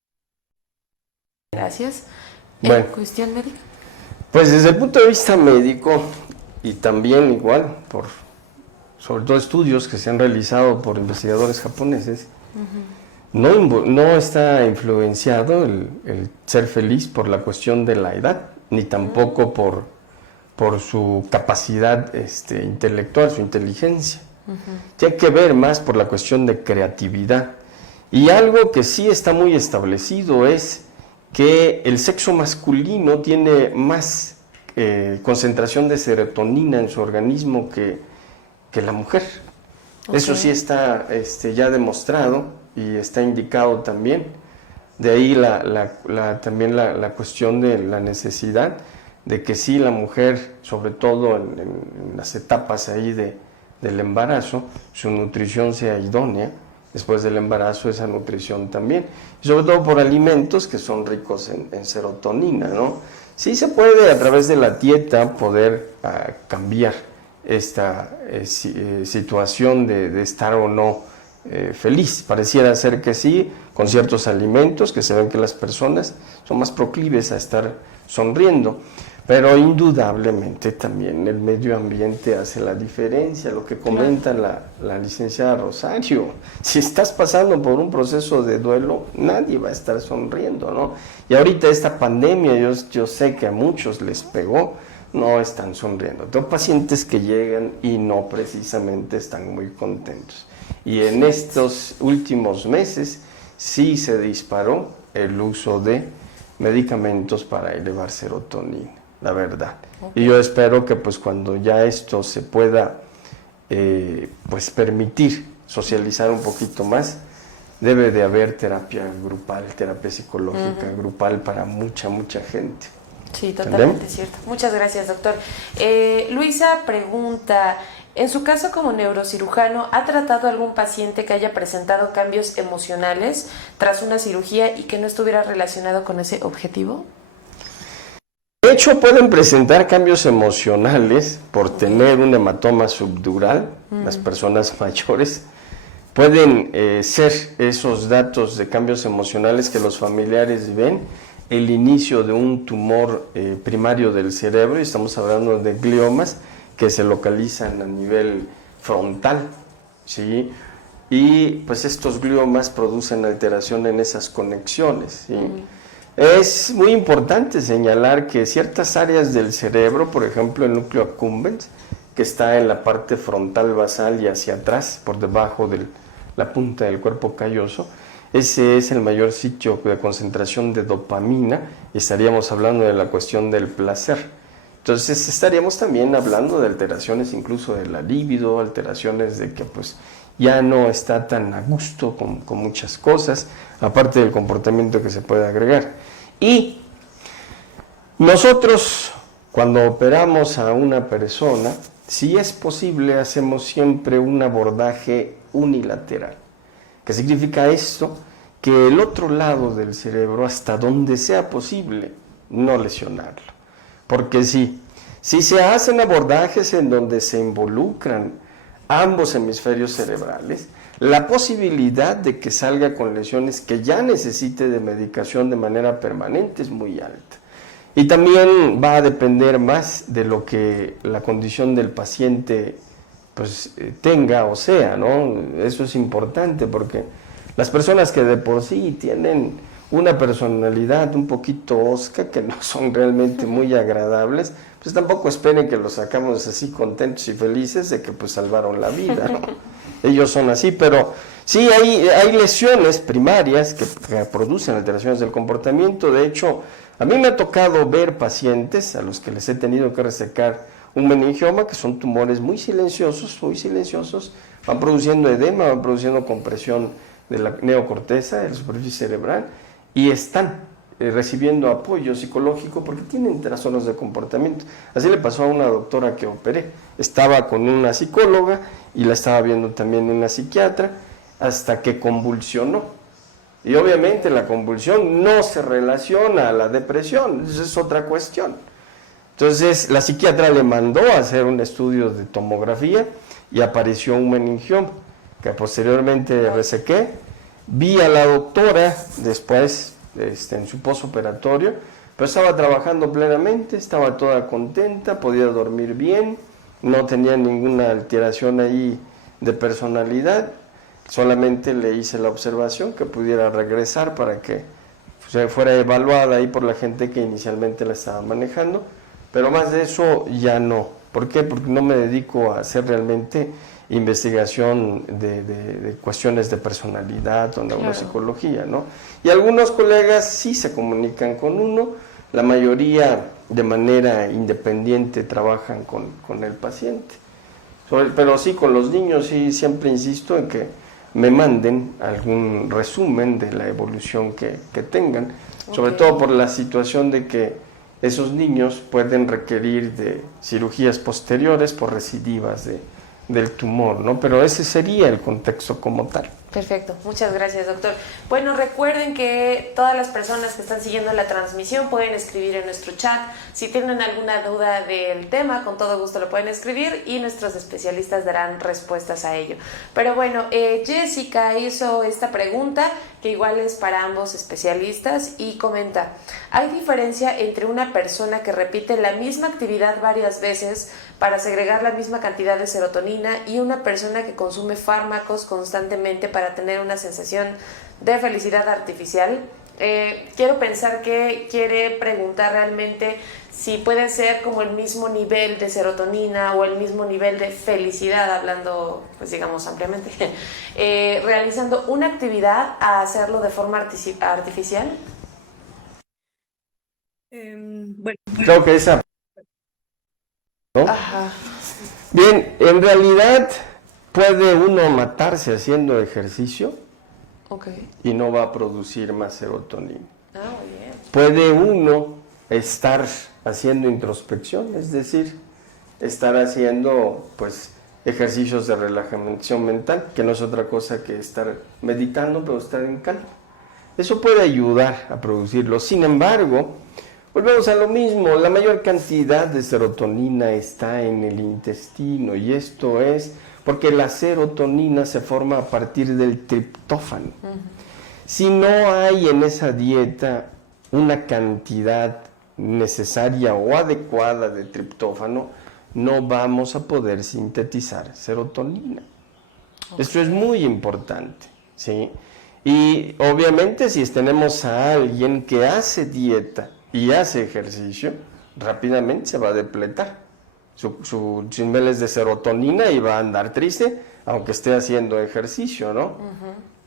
Gracias. Bueno, ¿Cuestión médica? pues desde el punto de vista médico y también igual por sobre todo estudios que se han realizado por investigadores japoneses, no está influenciado el ser feliz por la cuestión de la edad, ni tampoco por su capacidad intelectual, su inteligencia. Tiene que ver más por la cuestión de creatividad. Y algo que sí está muy establecido es que el sexo masculino tiene más concentración de serotonina en su organismo que la mujer. Okay. Eso sí está ya demostrado y está indicado también. De ahí también la cuestión de la necesidad de que sí la mujer, sobre todo en las etapas ahí del embarazo, su nutrición sea idónea. Después del embarazo, esa nutrición también. Y sobre todo por alimentos que son ricos en serotonina, ¿no? Sí se puede a través de la dieta poder cambiar esta situación de estar o no feliz. Pareciera ser que sí, con ciertos alimentos que se ven que las personas son más proclives a estar sonriendo. Pero indudablemente también el medio ambiente hace la diferencia, lo que comenta la licenciada Rosario. Si estás pasando por un proceso de duelo, nadie va a estar sonriendo, ¿no? Y ahorita esta pandemia, yo sé que a muchos les pegó, no están sonriendo. Tengo pacientes que llegan y no precisamente están muy contentos. Y en estos últimos meses sí se disparó el uso de medicamentos para elevar serotonina, la verdad. Okay. Y yo espero que pues cuando ya esto se pueda pues permitir socializar un poquito más, debe de haber terapia grupal, terapia psicológica grupal para mucha gente. Sí, totalmente cierto. Muchas gracias, doctor. Luisa pregunta, en su caso como neurocirujano, ¿ha tratado algún paciente que haya presentado cambios emocionales tras una cirugía y que no estuviera relacionado con ese objetivo? De hecho, pueden presentar cambios emocionales por tener un hematoma subdural, las personas mayores. Pueden ser esos datos de cambios emocionales que los familiares ven, el inicio de un tumor primario del cerebro, y estamos hablando de gliomas que se localizan a nivel frontal, ¿sí? Y pues estos gliomas producen alteración en esas conexiones, ¿sí? Es muy importante señalar que ciertas áreas del cerebro, por ejemplo el núcleo accumbens, que está en la parte frontal basal y hacia atrás, por debajo de la punta del cuerpo calloso, ese es el mayor sitio de concentración de dopamina, y estaríamos hablando de la cuestión del placer. Entonces estaríamos también hablando de alteraciones incluso de la libido, alteraciones de que pues ya no está tan a gusto con muchas cosas, aparte del comportamiento que se puede agregar. Y nosotros, cuando operamos a una persona, si es posible, hacemos siempre un abordaje unilateral. ¿Qué significa esto? Que el otro lado del cerebro, hasta donde sea posible, no lesionarlo. Porque si se hacen abordajes en donde se involucran ambos hemisferios cerebrales, la posibilidad de que salga con lesiones que ya necesite de medicación de manera permanente es muy alta. Y también va a depender más de lo que la condición del paciente pues, tenga o sea, ¿no? Eso es importante porque las personas que de por sí tienen una personalidad un poquito hosca, que no son realmente muy agradables, pues tampoco esperen que los sacamos así contentos y felices de que pues salvaron la vida, ¿no? Ellos son así, pero sí hay lesiones primarias que producen alteraciones del comportamiento. De hecho, a mí me ha tocado ver pacientes a los que les he tenido que resecar un meningioma, que son tumores muy silenciosos, van produciendo edema, van produciendo compresión de la neocorteza, de la superficie cerebral, y están recibiendo apoyo psicológico porque tienen trastornos de comportamiento. Así le pasó a una doctora que operé. Estaba con una psicóloga y la estaba viendo también una psiquiatra hasta que convulsionó. Y obviamente la convulsión no se relaciona a la depresión, esa es otra cuestión. Entonces la psiquiatra le mandó a hacer un estudio de tomografía y apareció un meningioma que posteriormente resequé. Vi a la doctora después en su posoperatorio, pero estaba trabajando plenamente, estaba toda contenta, podía dormir bien, no tenía ninguna alteración ahí de personalidad. Solamente le hice la observación que pudiera regresar para que fuera evaluada ahí por la gente que inicialmente la estaba manejando, pero más de eso ya no. ¿Por qué? Porque no me dedico a hacer realmente investigación de cuestiones de personalidad o neuropsicología, ¿no? Y algunos colegas sí se comunican con uno, la mayoría de manera independiente trabajan con el paciente. Pero sí, con los niños sí siempre insisto en que me manden algún resumen de la evolución que tengan, sobre todo por la situación de que esos niños pueden requerir de cirugías posteriores por recidivas del tumor, ¿no? Pero ese sería el contexto como tal. Perfecto, muchas gracias, doctor. Bueno, recuerden que todas las personas que están siguiendo la transmisión pueden escribir en nuestro chat. Si tienen alguna duda del tema, con todo gusto lo pueden escribir y nuestros especialistas darán respuestas a ello. Pero bueno, Jessica hizo esta pregunta que igual es para ambos especialistas y comenta: ¿hay diferencia entre una persona que repite la misma actividad varias veces para segregar la misma cantidad de serotonina y una persona que consume fármacos constantemente para tener una sensación de felicidad artificial? Quiero pensar que quiere preguntar realmente si puede ser como el mismo nivel de serotonina o el mismo nivel de felicidad, hablando pues digamos ampliamente, realizando una actividad a hacerlo de forma artificial. Bueno, Creo que esa, ¿no? Ajá. Bien, en realidad puede uno matarse haciendo ejercicio y no va a producir más serotonina. Muy bien. Puede uno estar haciendo introspección, es decir, estar haciendo pues ejercicios de relajación mental, que no es otra cosa que estar meditando, pero estar en calma. Eso puede ayudar a producirlo. Sin embargo, volvemos a lo mismo, la mayor cantidad de serotonina está en el intestino, y esto es porque la serotonina se forma a partir del triptófano. Si no hay en esa dieta una cantidad necesaria o adecuada de triptófano, no vamos a poder sintetizar serotonina. Esto es muy importante, ¿sí? Y obviamente si tenemos a alguien que hace dieta y hace ejercicio, rápidamente se va a depletar sus niveles de serotonina y va a andar triste, aunque esté haciendo ejercicio, ¿no?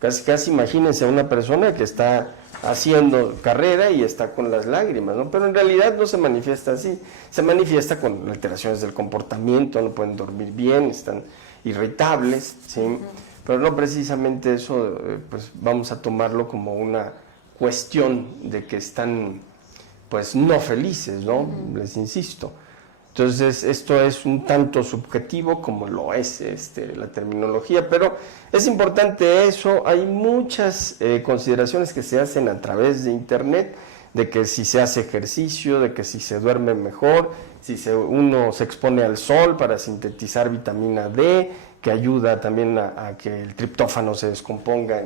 Casi imagínense a una persona que está haciendo carrera y está con las lágrimas, ¿no? Pero en realidad no se manifiesta así, se manifiesta con alteraciones del comportamiento, no pueden dormir bien, están irritables, ¿sí? Pero no precisamente eso, pues vamos a tomarlo como una cuestión de que están, pues, no felices, ¿no? Les insisto. Entonces, esto es un tanto subjetivo como lo es la terminología, pero es importante eso. Hay muchas consideraciones que se hacen a través de Internet, de que si se hace ejercicio, de que si se duerme mejor, si uno se expone al sol para sintetizar vitamina D, que ayuda también a que el triptófano se descomponga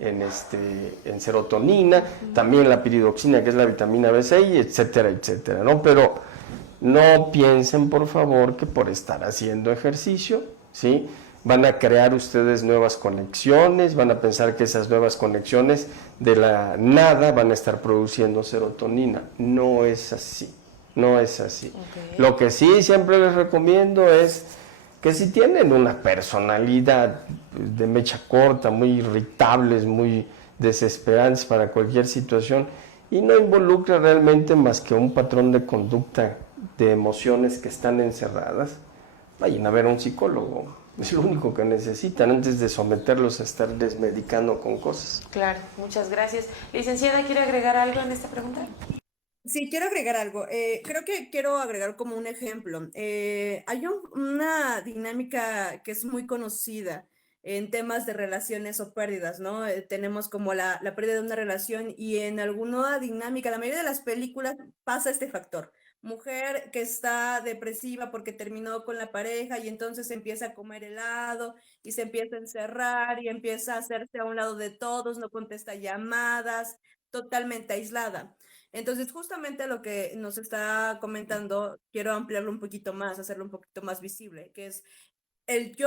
en serotonina, también la piridoxina, que es la vitamina B6, etcétera, etcétera, ¿no? Pero no piensen, por favor, que por estar haciendo ejercicio, ¿sí?, van a crear ustedes nuevas conexiones, van a pensar que esas nuevas conexiones de la nada van a estar produciendo serotonina. No es así, no es así. Okay. Lo que sí siempre les recomiendo es que si tienen una personalidad de mecha corta, muy irritables, muy desesperantes para cualquier situación, y no involucra realmente más que un patrón de conducta de emociones que están encerradas, vayan a ver a un psicólogo. Es lo único que necesitan antes de someterlos a estar desmedicando con cosas. Claro, muchas gracias. Licenciada, ¿quiere agregar algo en esta pregunta? Sí, quiero agregar algo. Creo que quiero agregar como un ejemplo. Hay una dinámica que es muy conocida en temas de relaciones o pérdidas, ¿no? Tenemos como la pérdida de una relación y en alguna dinámica, la mayoría de las películas pasa este factor. Mujer que está depresiva porque terminó con la pareja y entonces empieza a comer helado y se empieza a encerrar y empieza a hacerse a un lado de todos, no contesta llamadas, totalmente aislada. Entonces, justamente lo que nos está comentando, quiero ampliarlo un poquito más, hacerlo un poquito más visible, que es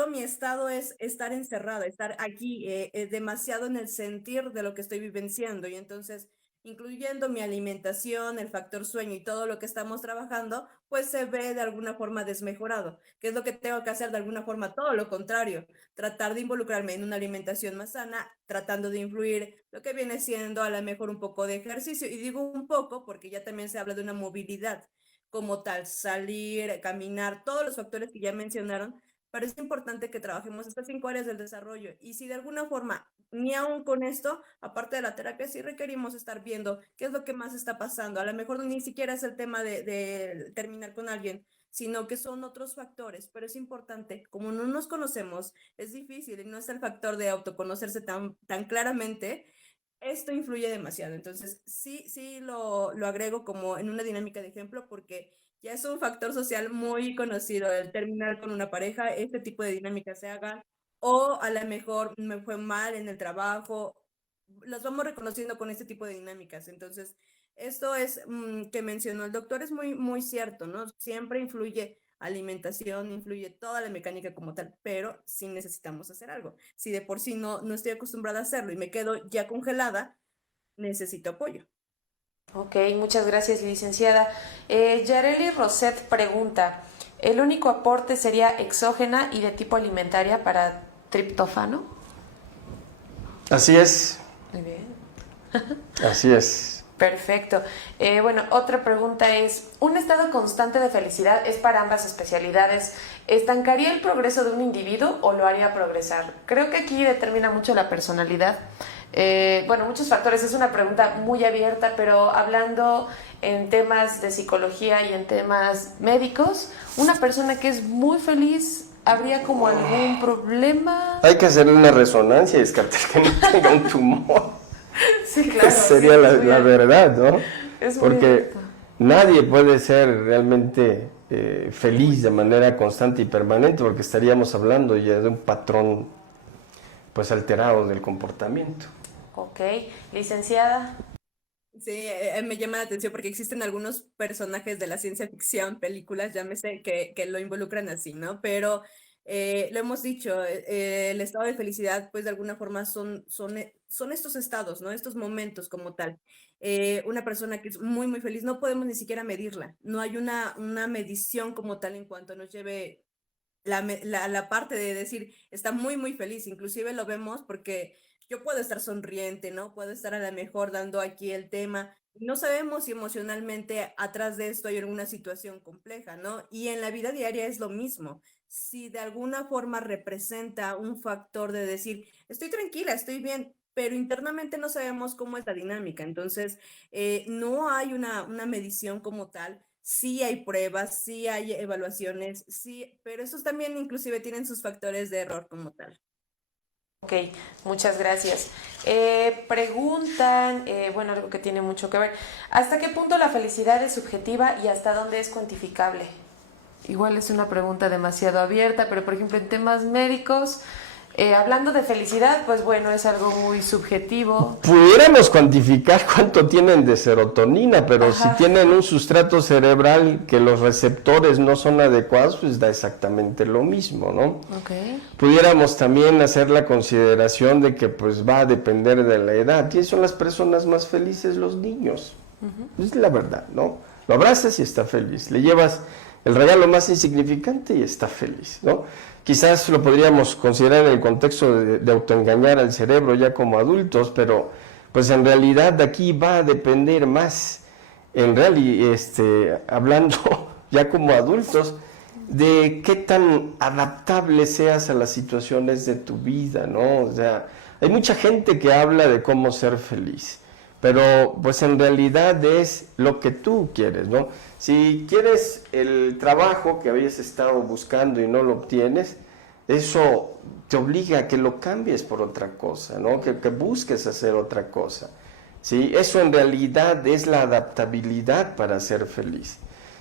mi estado es estar encerrada, estar aquí, demasiado en el sentir de lo que estoy vivenciando y entonces, incluyendo mi alimentación, el factor sueño y todo lo que estamos trabajando, pues se ve de alguna forma desmejorado. ¿Qué es lo que tengo que hacer? De alguna forma, todo lo contrario, tratar de involucrarme en una alimentación más sana, tratando de influir lo que viene siendo a lo mejor un poco de ejercicio. Y digo un poco porque ya también se habla de una movilidad como tal, salir, caminar, todos los factores que ya mencionaron, pero es importante que trabajemos estas 5 áreas del desarrollo. Y si de alguna forma, ni aún con esto, aparte de la terapia, sí requerimos estar viendo qué es lo que más está pasando. A lo mejor ni siquiera es el tema de terminar con alguien, sino que son otros factores, pero es importante, como no nos conocemos, es difícil y no es el factor de autoconocerse tan claramente, esto influye demasiado. Entonces, sí lo agrego como en una dinámica de ejemplo porque ya es un factor social muy conocido el terminar con una pareja, este tipo de dinámicas se hagan, o a lo mejor me fue mal en el trabajo, las vamos reconociendo con este tipo de dinámicas. Entonces, esto es que mencionó el doctor, es muy cierto, ¿no? Siempre influye alimentación, influye toda la mecánica como tal, pero sí necesitamos hacer algo. Si de por sí no estoy acostumbrada a hacerlo y me quedo ya congelada, necesito apoyo. Ok, muchas gracias, licenciada. Yareli Roset pregunta, ¿el único aporte sería exógena y de tipo alimentaria para triptófano? Así es. Muy bien. Así es. Perfecto. Bueno, otra pregunta es, ¿un estado constante de felicidad es para ambas especialidades? ¿Estancaría el progreso de un individuo o lo haría progresar? Creo que aquí determina mucho la personalidad. Bueno, muchos factores, es una pregunta muy abierta, pero hablando en temas de psicología y en temas médicos, una persona que es muy feliz, ¿habría como algún problema? Hay que hacerle una resonancia y descartar que no tenga un tumor. Sí, claro. Sería sí, la verdad, ¿no? Es porque nadie puede ser realmente feliz de manera constante y permanente, porque estaríamos hablando ya de un patrón pues alterado del comportamiento. Ok, licenciada. Sí, me llama la atención porque existen algunos personajes de la ciencia ficción, películas, llámese, que lo involucran así, ¿no? Pero lo hemos dicho, el estado de felicidad, pues de alguna forma son estos estados, ¿no? Estos momentos como tal. Una persona que es muy feliz, no podemos ni siquiera medirla, no hay una medición como tal en cuanto nos lleve la parte de decir, está muy feliz, inclusive lo vemos porque yo puedo estar sonriente, ¿no? Puedo estar a lo mejor dando aquí el tema. No sabemos si emocionalmente atrás de esto hay alguna situación compleja, ¿no? Y en la vida diaria es lo mismo. Si de alguna forma representa un factor de decir, estoy tranquila, estoy bien, pero internamente no sabemos cómo es la dinámica. Entonces, no hay una medición como tal. Sí hay pruebas, sí hay evaluaciones, sí, pero esos también inclusive tienen sus factores de error como tal. Ok, muchas gracias. Preguntan, bueno, algo que tiene mucho que ver. ¿Hasta qué punto la felicidad es subjetiva y hasta dónde es cuantificable? Igual es una pregunta demasiado abierta, pero por ejemplo en temas médicos, hablando de felicidad, pues bueno, es algo muy subjetivo. Pudiéramos cuantificar cuánto tienen de serotonina, pero Ajá. si tienen un sustrato cerebral que los receptores no son adecuados, pues da exactamente lo mismo, ¿no? Ok. Pudiéramos también hacer la consideración de que pues va a depender de la edad. ¿Quiénes son las personas más felices? Los niños. Es la verdad, ¿no? Lo abrazas y está feliz. Le llevas el regalo más insignificante y está feliz, ¿no? Quizás lo podríamos considerar en el contexto de autoengañar al cerebro ya como adultos, pero pues en realidad de aquí va a depender más, en realidad, hablando ya como adultos, de qué tan adaptable seas a las situaciones de tu vida, ¿no? O sea, hay mucha gente que habla de cómo ser feliz, pero pues en realidad es lo que tú quieres, ¿no? Si quieres el trabajo que habías estado buscando y no lo obtienes, eso te obliga a que lo cambies por otra cosa, ¿no? Que busques hacer otra cosa, ¿sí? Eso en realidad es la adaptabilidad para ser feliz.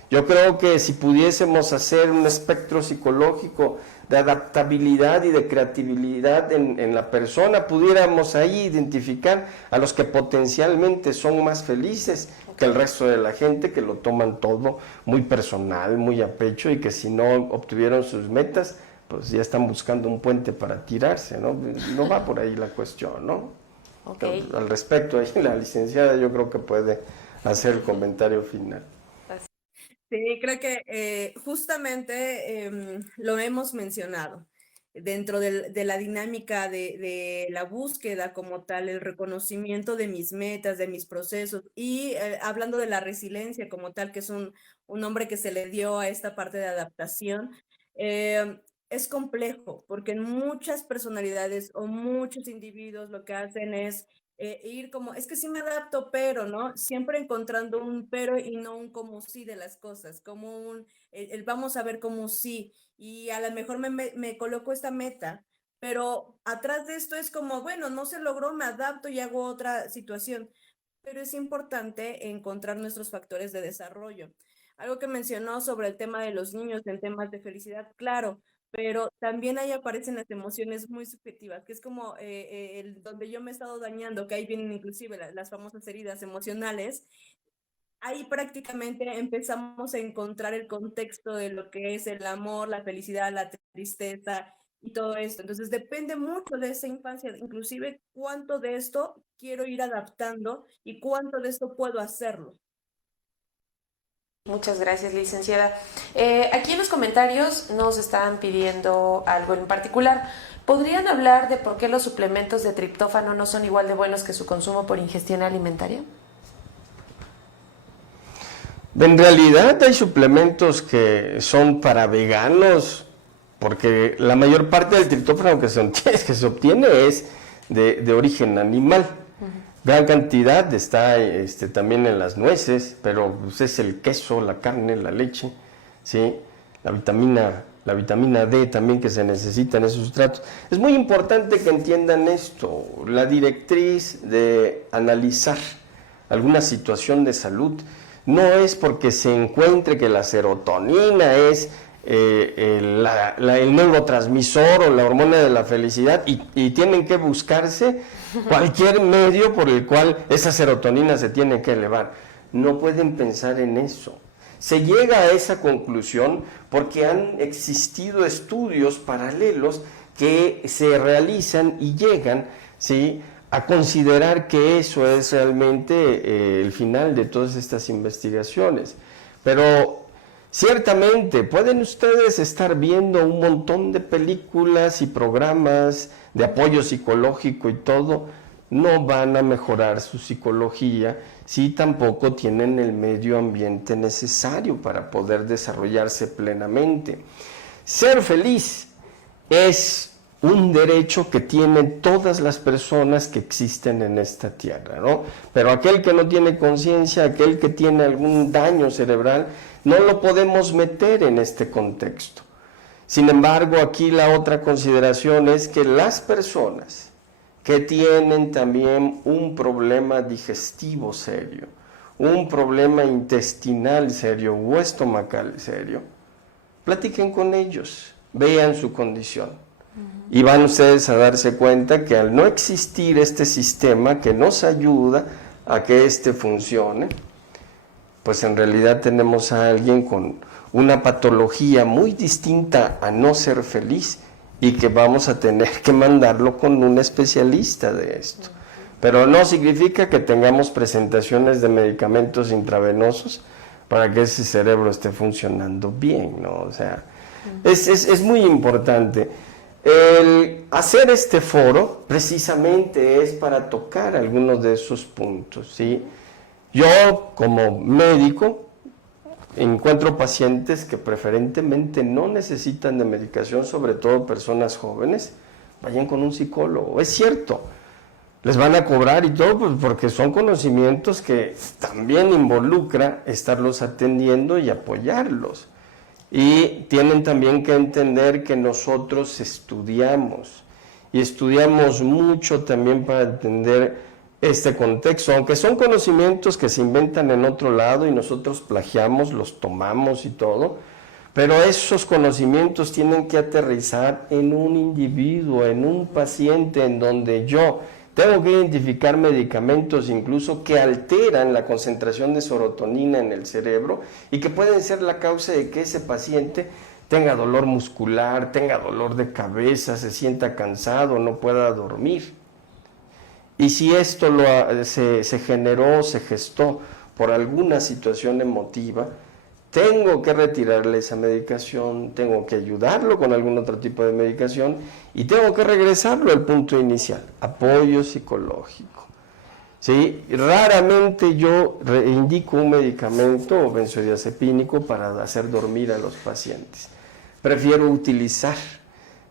Yo creo que si pudiésemos hacer un espectro psicológico de adaptabilidad y de creatividad en la persona, pudiéramos ahí identificar a los que potencialmente son más felices que el resto de la gente, que lo toman todo muy personal, muy a pecho, y que si no obtuvieron sus metas, pues ya están buscando un puente para tirarse, ¿no? No va por ahí la cuestión, ¿no? Okay. Al respecto, ahí la licenciada yo creo que puede hacer el comentario final. Sí, creo que justamente lo hemos mencionado. Dentro de la dinámica de la búsqueda como tal, el reconocimiento de mis metas, de mis procesos y hablando de la resiliencia como tal, que es un nombre que se le dio a esta parte de adaptación, es complejo porque en muchas personalidades o muchos individuos lo que hacen es ir como, es que sí me adapto, pero, ¿no? Siempre encontrando un pero y no un como sí de las cosas, como el vamos a ver como sí, y a lo mejor me coloco esta meta, pero atrás de esto es como, bueno, no se logró, me adapto y hago otra situación, pero es importante encontrar nuestros factores de desarrollo. Algo que mencionó sobre el tema de los niños en temas de felicidad, claro, pero también ahí aparecen las emociones muy subjetivas, que es como donde yo me he estado dañando, que ahí vienen inclusive las famosas heridas emocionales. Ahí prácticamente empezamos a encontrar el contexto de lo que es el amor, la felicidad, la tristeza y todo esto. Entonces depende mucho de esa infancia, inclusive cuánto de esto quiero ir adaptando y cuánto de esto puedo hacerlo. Muchas gracias, licenciada. Aquí en los comentarios nos están pidiendo algo en particular. ¿Podrían hablar de por qué los suplementos de triptófano no son igual de buenos que su consumo por ingestión alimentaria? En realidad hay suplementos que son para veganos, porque la mayor parte del triptófano que se obtiene es de origen animal. Gran cantidad está también en las nueces, pero pues, es el queso, la carne, la leche, ¿sí? La vitamina D también que se necesita en esos sustratos. Es muy importante que entiendan esto, la directriz de analizar alguna situación de salud no es porque se encuentre que la serotonina es el neurotransmisor o la hormona de la felicidad y tienen que buscarse cualquier medio por el cual esa serotonina se tiene que elevar. No pueden pensar en eso. Se llega a esa conclusión porque han existido estudios paralelos que se realizan y llegan, ¿sí?, a considerar que eso es realmente el final de todas estas investigaciones. Pero Ciertamente, pueden ustedes estar viendo un montón de películas y programas de apoyo psicológico y todo, no van a mejorar su psicología si tampoco tienen el medio ambiente necesario para poder desarrollarse plenamente. Ser feliz es un derecho que tienen todas las personas que existen en esta tierra, ¿no? Pero aquel que no tiene conciencia, aquel que tiene algún daño cerebral, no lo podemos meter en este contexto. Sin embargo, aquí la otra consideración es que las personas que tienen también un problema digestivo serio, un problema intestinal serio o estomacal serio, platiquen con ellos, vean su condición. Y van ustedes a darse cuenta que al no existir este sistema que nos ayuda a que éste funcione, pues en realidad tenemos a alguien con una patología muy distinta a no ser feliz y que vamos a tener que mandarlo con un especialista de esto. Pero no significa que tengamos presentaciones de medicamentos intravenosos para que ese cerebro esté funcionando bien, ¿no? O sea, es muy importante. El hacer este foro precisamente es para tocar algunos de esos puntos, ¿sí? Yo como médico encuentro pacientes que preferentemente no necesitan de medicación, sobre todo personas jóvenes, vayan con un psicólogo, es cierto, les van a cobrar y todo, pues porque son conocimientos que también involucra estarlos atendiendo y apoyarlos. Y tienen también que entender que nosotros estudiamos, y estudiamos mucho también para entender este contexto, aunque son conocimientos que se inventan en otro lado y nosotros plagiamos, los tomamos y todo, pero esos conocimientos tienen que aterrizar en un individuo, en un paciente, en donde yo tengo que identificar medicamentos incluso que alteran la concentración de serotonina en el cerebro y que pueden ser la causa de que ese paciente tenga dolor muscular, tenga dolor de cabeza, se sienta cansado, no pueda dormir. Y si esto se generó, se gestó por alguna situación emotiva, tengo que retirarle esa medicación, tengo que ayudarlo con algún otro tipo de medicación y tengo que regresarlo al punto inicial, apoyo psicológico. ¿Sí? Raramente yo indico un medicamento benzodiazepínico para hacer dormir a los pacientes. Prefiero utilizar,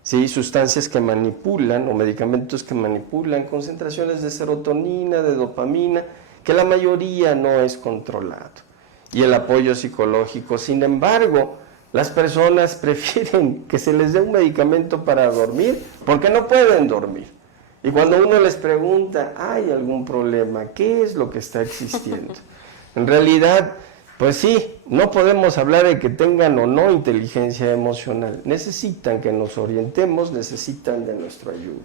¿sí?, sustancias que manipulan o medicamentos que manipulan concentraciones de serotonina, de dopamina, que la mayoría no es controlado. Y el apoyo psicológico. Sin embargo, las personas prefieren que se les dé un medicamento para dormir porque no pueden dormir. Y cuando uno les pregunta, ¿hay algún problema? ¿Qué es lo que está existiendo? En realidad, pues sí, no podemos hablar de que tengan o no inteligencia emocional. Necesitan que nos orientemos, necesitan de nuestra ayuda.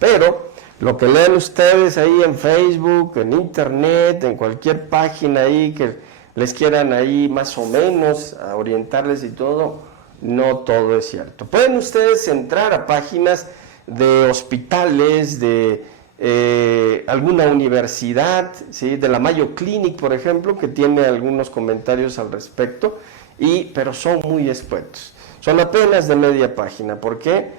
Pero lo que leen ustedes ahí en Facebook, en Internet, en cualquier página ahí que les quieran ahí más o menos a orientarles y todo, no todo es cierto. Pueden ustedes entrar a páginas de hospitales, de alguna universidad, ¿sí?, de la Mayo Clinic, por ejemplo, que tiene algunos comentarios al respecto, pero son muy escuetos. Son apenas de media página. ¿Por qué?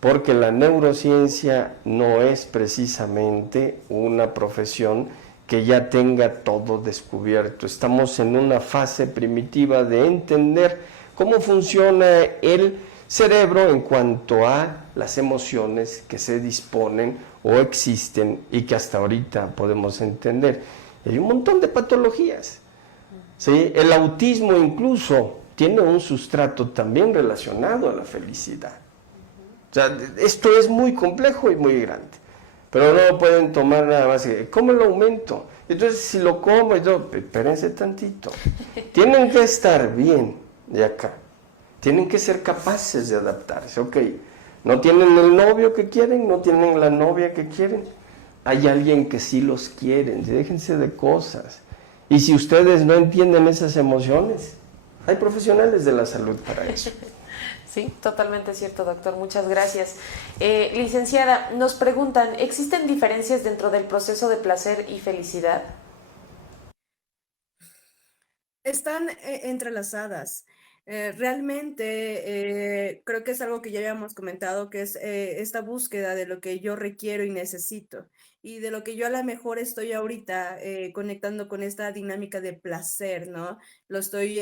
Porque la neurociencia no es precisamente una profesión que ya tenga todo descubierto. Estamos en una fase primitiva de entender cómo funciona el cerebro en cuanto a las emociones que se disponen o existen y que hasta ahorita podemos entender. Hay un montón de patologías, ¿sí? El autismo incluso tiene un sustrato también relacionado a la felicidad. O sea, esto es muy complejo y muy grande. Pero no lo pueden tomar nada más. ¿Cómo lo aumento? Entonces, si lo como, espérense tantito. Tienen que estar bien de acá. Tienen que ser capaces de adaptarse. Ok, no tienen el novio que quieren, no tienen la novia que quieren. Hay alguien que sí los quiere. Déjense de cosas. Y si ustedes no entienden esas emociones, hay profesionales de la salud para eso. Sí, totalmente cierto, doctor. Muchas gracias. Licenciada, nos preguntan, ¿existen diferencias dentro del proceso de placer y felicidad? Están entrelazadas. Realmente creo que es algo que ya habíamos comentado, que es esta búsqueda de lo que yo requiero y necesito y de lo que yo a lo mejor estoy ahorita conectando con esta dinámica de placer, ¿no? Lo estoy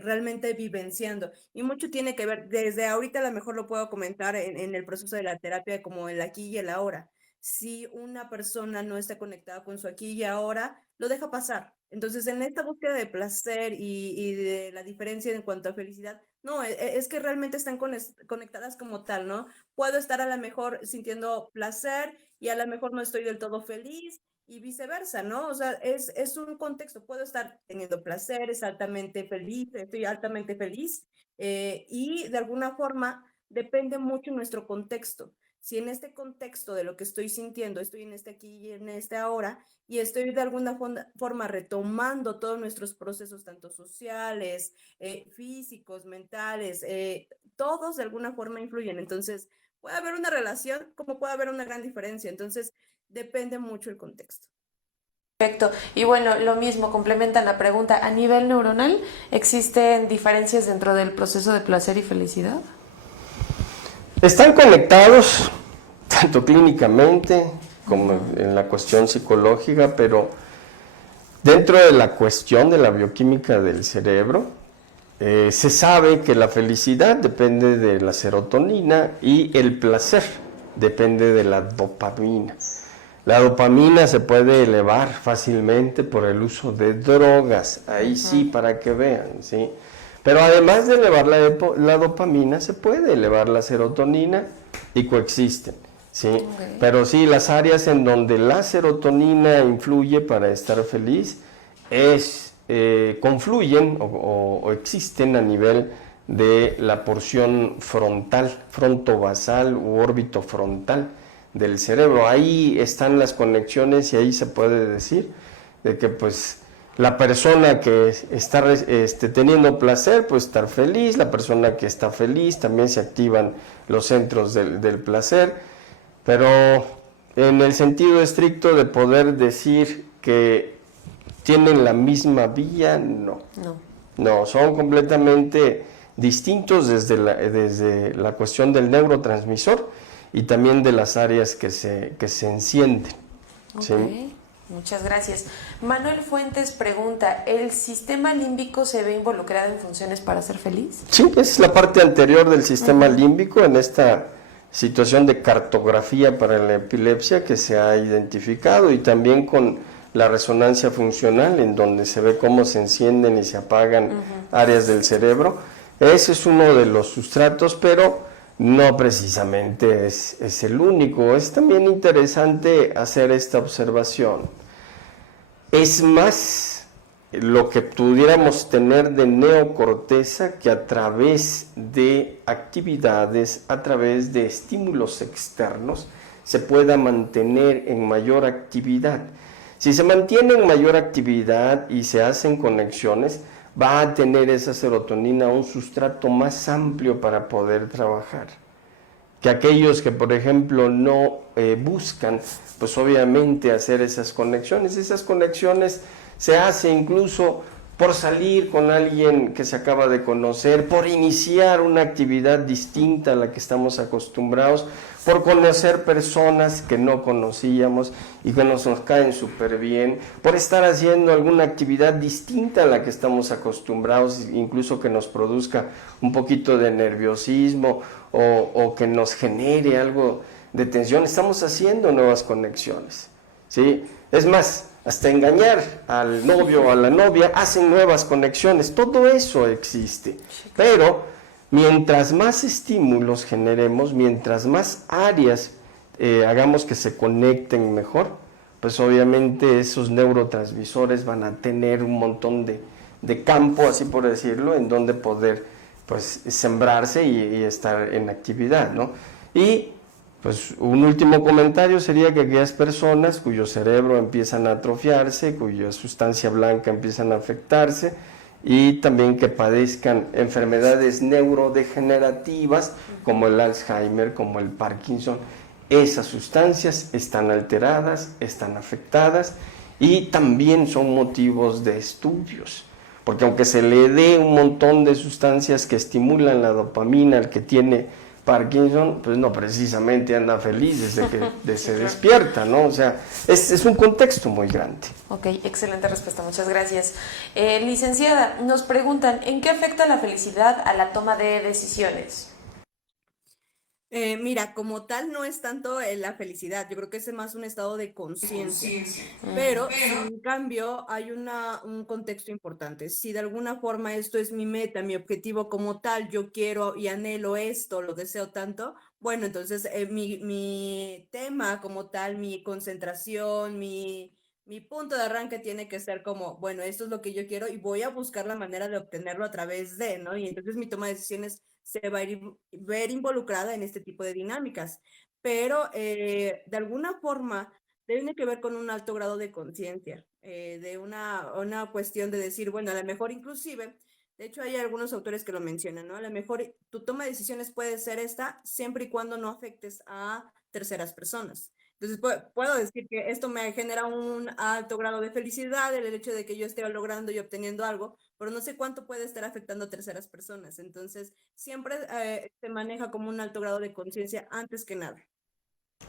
realmente vivenciando y mucho tiene que ver, desde ahorita a lo mejor lo puedo comentar en el proceso de la terapia como el aquí y el ahora. Si una persona no está conectada con su aquí y ahora, lo deja pasar. Entonces, en esta búsqueda de placer y de la diferencia en cuanto a felicidad, no, es que realmente están conectadas como tal, ¿no? Puedo estar a lo mejor sintiendo placer y a lo mejor no estoy del todo feliz y viceversa, ¿no? O sea, es un contexto, puedo estar teniendo placer, es altamente feliz, estoy altamente feliz y de alguna forma depende mucho nuestro contexto. Si en este contexto de lo que estoy sintiendo, estoy en este aquí y en este ahora, y estoy de alguna forma retomando todos nuestros procesos, tanto sociales, físicos, mentales, todos de alguna forma influyen. Entonces, puede haber una relación como puede haber una gran diferencia. Entonces, depende mucho el contexto. Perfecto. Y bueno, lo mismo, complementan la pregunta. ¿A nivel neuronal existen diferencias dentro del proceso de placer y felicidad? Están conectados tanto clínicamente como en la cuestión psicológica, pero dentro de la cuestión de la bioquímica del cerebro, se sabe que la felicidad depende de la serotonina y el placer depende de la dopamina. La dopamina se puede elevar fácilmente por el uso de drogas, ahí sí, para que vean, ¿sí? Pero además de elevar la dopamina, se puede elevar la serotonina y coexisten, ¿sí? Okay. Pero sí, las áreas en donde la serotonina influye para estar feliz confluyen o existen a nivel de la porción frontal, frontovasal u órbito frontal del cerebro. Ahí están las conexiones y ahí se puede decir de que pues la persona que está teniendo placer, pues estar feliz, la persona que está feliz, también se activan los centros del placer, pero en el sentido estricto de poder decir que tienen la misma vía, no. No, son completamente distintos desde la cuestión del neurotransmisor y también de las áreas que se encienden. Okay. ¿Sí? Muchas gracias. Manuel Fuentes pregunta, ¿el sistema límbico se ve involucrado en funciones para ser feliz? Sí, es la parte anterior del sistema límbico en esta situación de cartografía para la epilepsia que se ha identificado y también con la resonancia funcional en donde se ve cómo se encienden y se apagan áreas del cerebro. Ese es uno de los sustratos, pero no precisamente es el único. Es también interesante hacer esta observación. Es más lo que pudiéramos tener de neocorteza que a través de actividades, a través de estímulos externos, se pueda mantener en mayor actividad. Si se mantiene en mayor actividad y se hacen conexiones, va a tener esa serotonina un sustrato más amplio para poder trabajar. Que aquellos que, por ejemplo, no buscan, pues obviamente hacer esas conexiones se hace incluso por salir con alguien que se acaba de conocer, por iniciar una actividad distinta a la que estamos acostumbrados, por conocer personas que no conocíamos y que nos caen súper bien, por estar haciendo alguna actividad distinta a la que estamos acostumbrados, incluso que nos produzca un poquito de nerviosismo o que nos genere algo de tensión. Estamos haciendo nuevas conexiones, ¿sí? Es más, hasta engañar al novio o a la novia, hacen nuevas conexiones, todo eso existe. Pero mientras más estímulos generemos, mientras más áreas hagamos que se conecten mejor, pues obviamente esos neurotransmisores van a tener un montón de campo, así por decirlo, en donde poder pues sembrarse y estar en actividad, ¿no? Y pues un último comentario sería que aquellas personas cuyo cerebro empiezan a atrofiarse, cuya sustancia blanca empiezan a afectarse y también que padezcan enfermedades neurodegenerativas como el Alzheimer, como el Parkinson, esas sustancias están alteradas, están afectadas y también son motivos de estudios. porque aunque se le dé un montón de sustancias que estimulan la dopamina, el que tiene Parkinson, pues no precisamente anda feliz desde que se despierta, ¿no? O sea, es un contexto muy grande. Ok, excelente respuesta, muchas gracias. Licenciada, nos preguntan, ¿en qué afecta la felicidad a la toma de decisiones? Mira, como tal no es tanto la felicidad, yo creo que es más un estado de conciencia, pero en cambio hay un contexto importante. Si de alguna forma esto es mi meta, mi objetivo como tal, yo quiero y anhelo esto, lo deseo tanto, bueno, entonces mi tema como tal, mi concentración, mi punto de arranque tiene que ser como, bueno, esto es lo que yo quiero y voy a buscar la manera de obtenerlo a través de, ¿no? Y entonces mi toma de decisiones se va a ver involucrada en este tipo de dinámicas, pero de alguna forma tiene que ver con un alto grado de conciencia, de una cuestión de decir, bueno, a lo mejor inclusive, de hecho hay algunos autores que lo mencionan, ¿no? A lo mejor tu toma de decisiones puede ser esta siempre y cuando no afectes a terceras personas. Entonces puedo decir que esto me genera un alto grado de felicidad, el hecho de que yo esté logrando y obteniendo algo, pero no sé cuánto puede estar afectando a terceras personas. Entonces, siempre se maneja como un alto grado de conciencia antes que nada.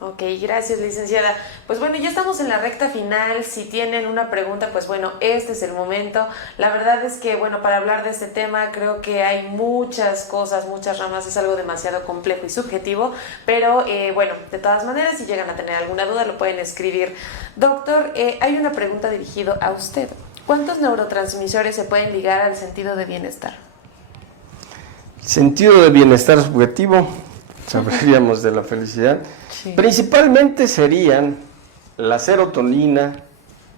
Ok, gracias, licenciada. Pues bueno, ya estamos en la recta final. Si tienen una pregunta, pues bueno, este es el momento. La verdad es que, bueno, para hablar de este tema creo que hay muchas cosas, muchas ramas, es algo demasiado complejo y subjetivo, pero bueno, de todas maneras, si llegan a tener alguna duda, lo pueden escribir. Doctor, hay una pregunta dirigida a usted. ¿Cuántos neurotransmisores se pueden ligar al sentido de bienestar? Sentido de bienestar subjetivo, hablaríamos de la felicidad. Sí. Principalmente serían la serotonina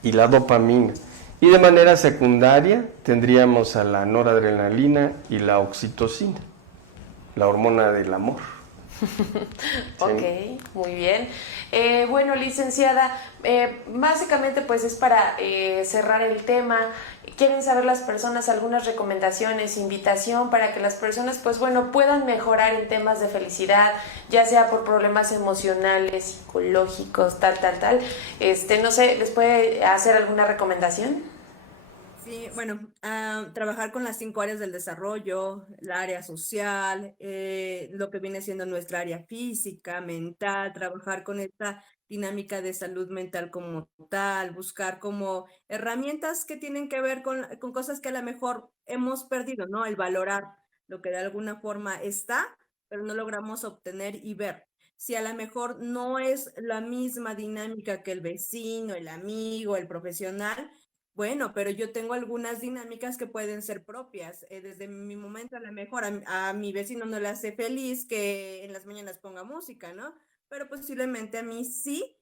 y la dopamina. Y de manera secundaria tendríamos a la noradrenalina y la oxitocina, la hormona del amor. Ok, sí. Muy bien. Bueno, licenciada, básicamente pues es para cerrar el tema. ¿Quieren saber las personas algunas recomendaciones, invitación para que las personas pues bueno puedan mejorar en temas de felicidad, ya sea por problemas emocionales, psicológicos, tal? No sé, ¿les puede hacer alguna recomendación? Sí, bueno, trabajar con las 5 áreas del desarrollo, la área social, lo que viene siendo nuestra área física, mental, trabajar con esta dinámica de salud mental como tal, buscar como herramientas que tienen que ver con cosas que a lo mejor hemos perdido, ¿no? El valorar lo que de alguna forma está, pero no logramos obtener y ver. Si a lo mejor no es la misma dinámica que el vecino, el amigo, el profesional, bueno, pero yo tengo algunas dinámicas que pueden ser propias. Desde mi momento, a lo mejor a mi vecino no le hace feliz que en las mañanas ponga música, ¿no? Pero posiblemente a mí sí,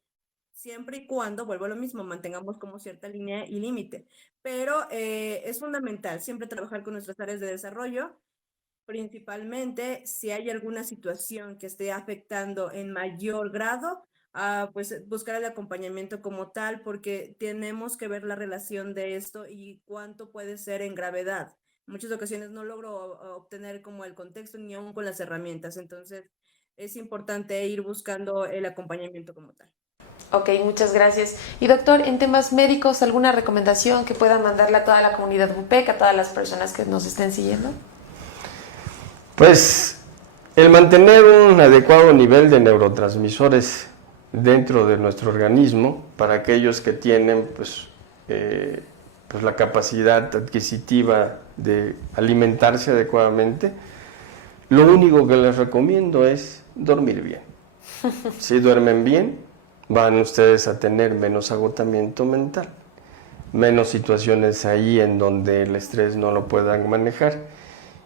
siempre y cuando, vuelvo a lo mismo, mantengamos como cierta línea y límite. Pero es fundamental siempre trabajar con nuestras áreas de desarrollo, principalmente si hay alguna situación que esté afectando en mayor grado, pues buscar el acompañamiento como tal, porque tenemos que ver la relación de esto y cuánto puede ser en gravedad. En muchas ocasiones no logro obtener como el contexto ni aún con las herramientas, entonces es importante ir buscando el acompañamiento como tal. Ok, muchas gracias. Y doctor, en temas médicos, ¿alguna recomendación que puedan mandarle a toda la comunidad BUPEC, a todas las personas que nos estén siguiendo? Pues el mantener un adecuado nivel de neurotransmisores dentro de nuestro organismo para aquellos que tienen pues la capacidad adquisitiva de alimentarse adecuadamente, lo único que les recomiendo es dormir bien. Si duermen bien, van ustedes a tener menos agotamiento mental, menos situaciones ahí en donde el estrés no lo puedan manejar.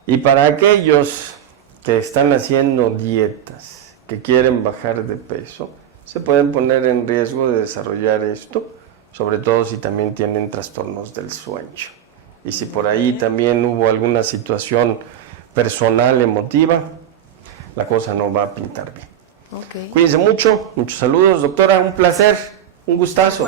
Y para aquellos que están haciendo dietas, que quieren bajar de peso, se pueden poner en riesgo de desarrollar esto, sobre todo si también tienen trastornos del sueño. Y si por ahí también hubo alguna situación personal, emotiva, la cosa no va a pintar bien. Okay. Cuídense mucho, muchos saludos, doctora, un placer. Un gustazo.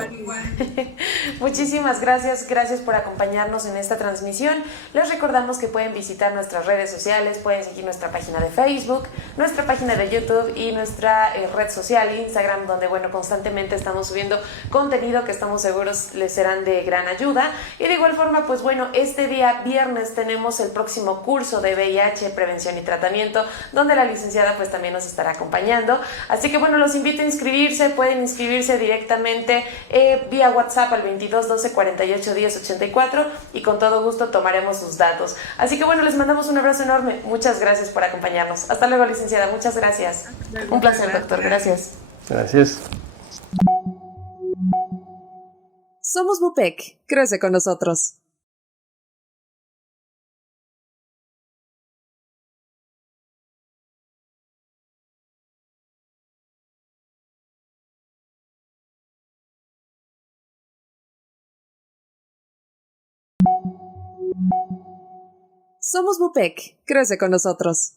Muchísimas gracias por acompañarnos en esta transmisión. Les recordamos que pueden visitar nuestras redes sociales, pueden seguir nuestra página de Facebook, nuestra página de YouTube y nuestra red social Instagram, donde constantemente estamos subiendo contenido que estamos seguros les serán de gran ayuda. Y de igual forma, este día viernes tenemos el próximo curso de VIH, prevención y tratamiento, donde la licenciada también nos estará acompañando. Así que los invito a inscribirse, pueden inscribirse directamente vía WhatsApp al 22 12 48 10 84 y con todo gusto tomaremos sus datos. Así que les mandamos un abrazo enorme. Muchas gracias por acompañarnos. Hasta luego, licenciada. Muchas gracias. Un placer, doctor. Gracias. Gracias. Somos Bupec. Crece con nosotros. Somos Bupec. Crece con nosotros.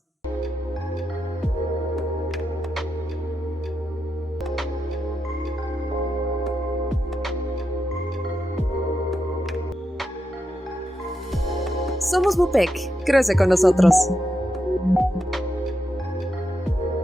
Somos Bupec. Crece con nosotros.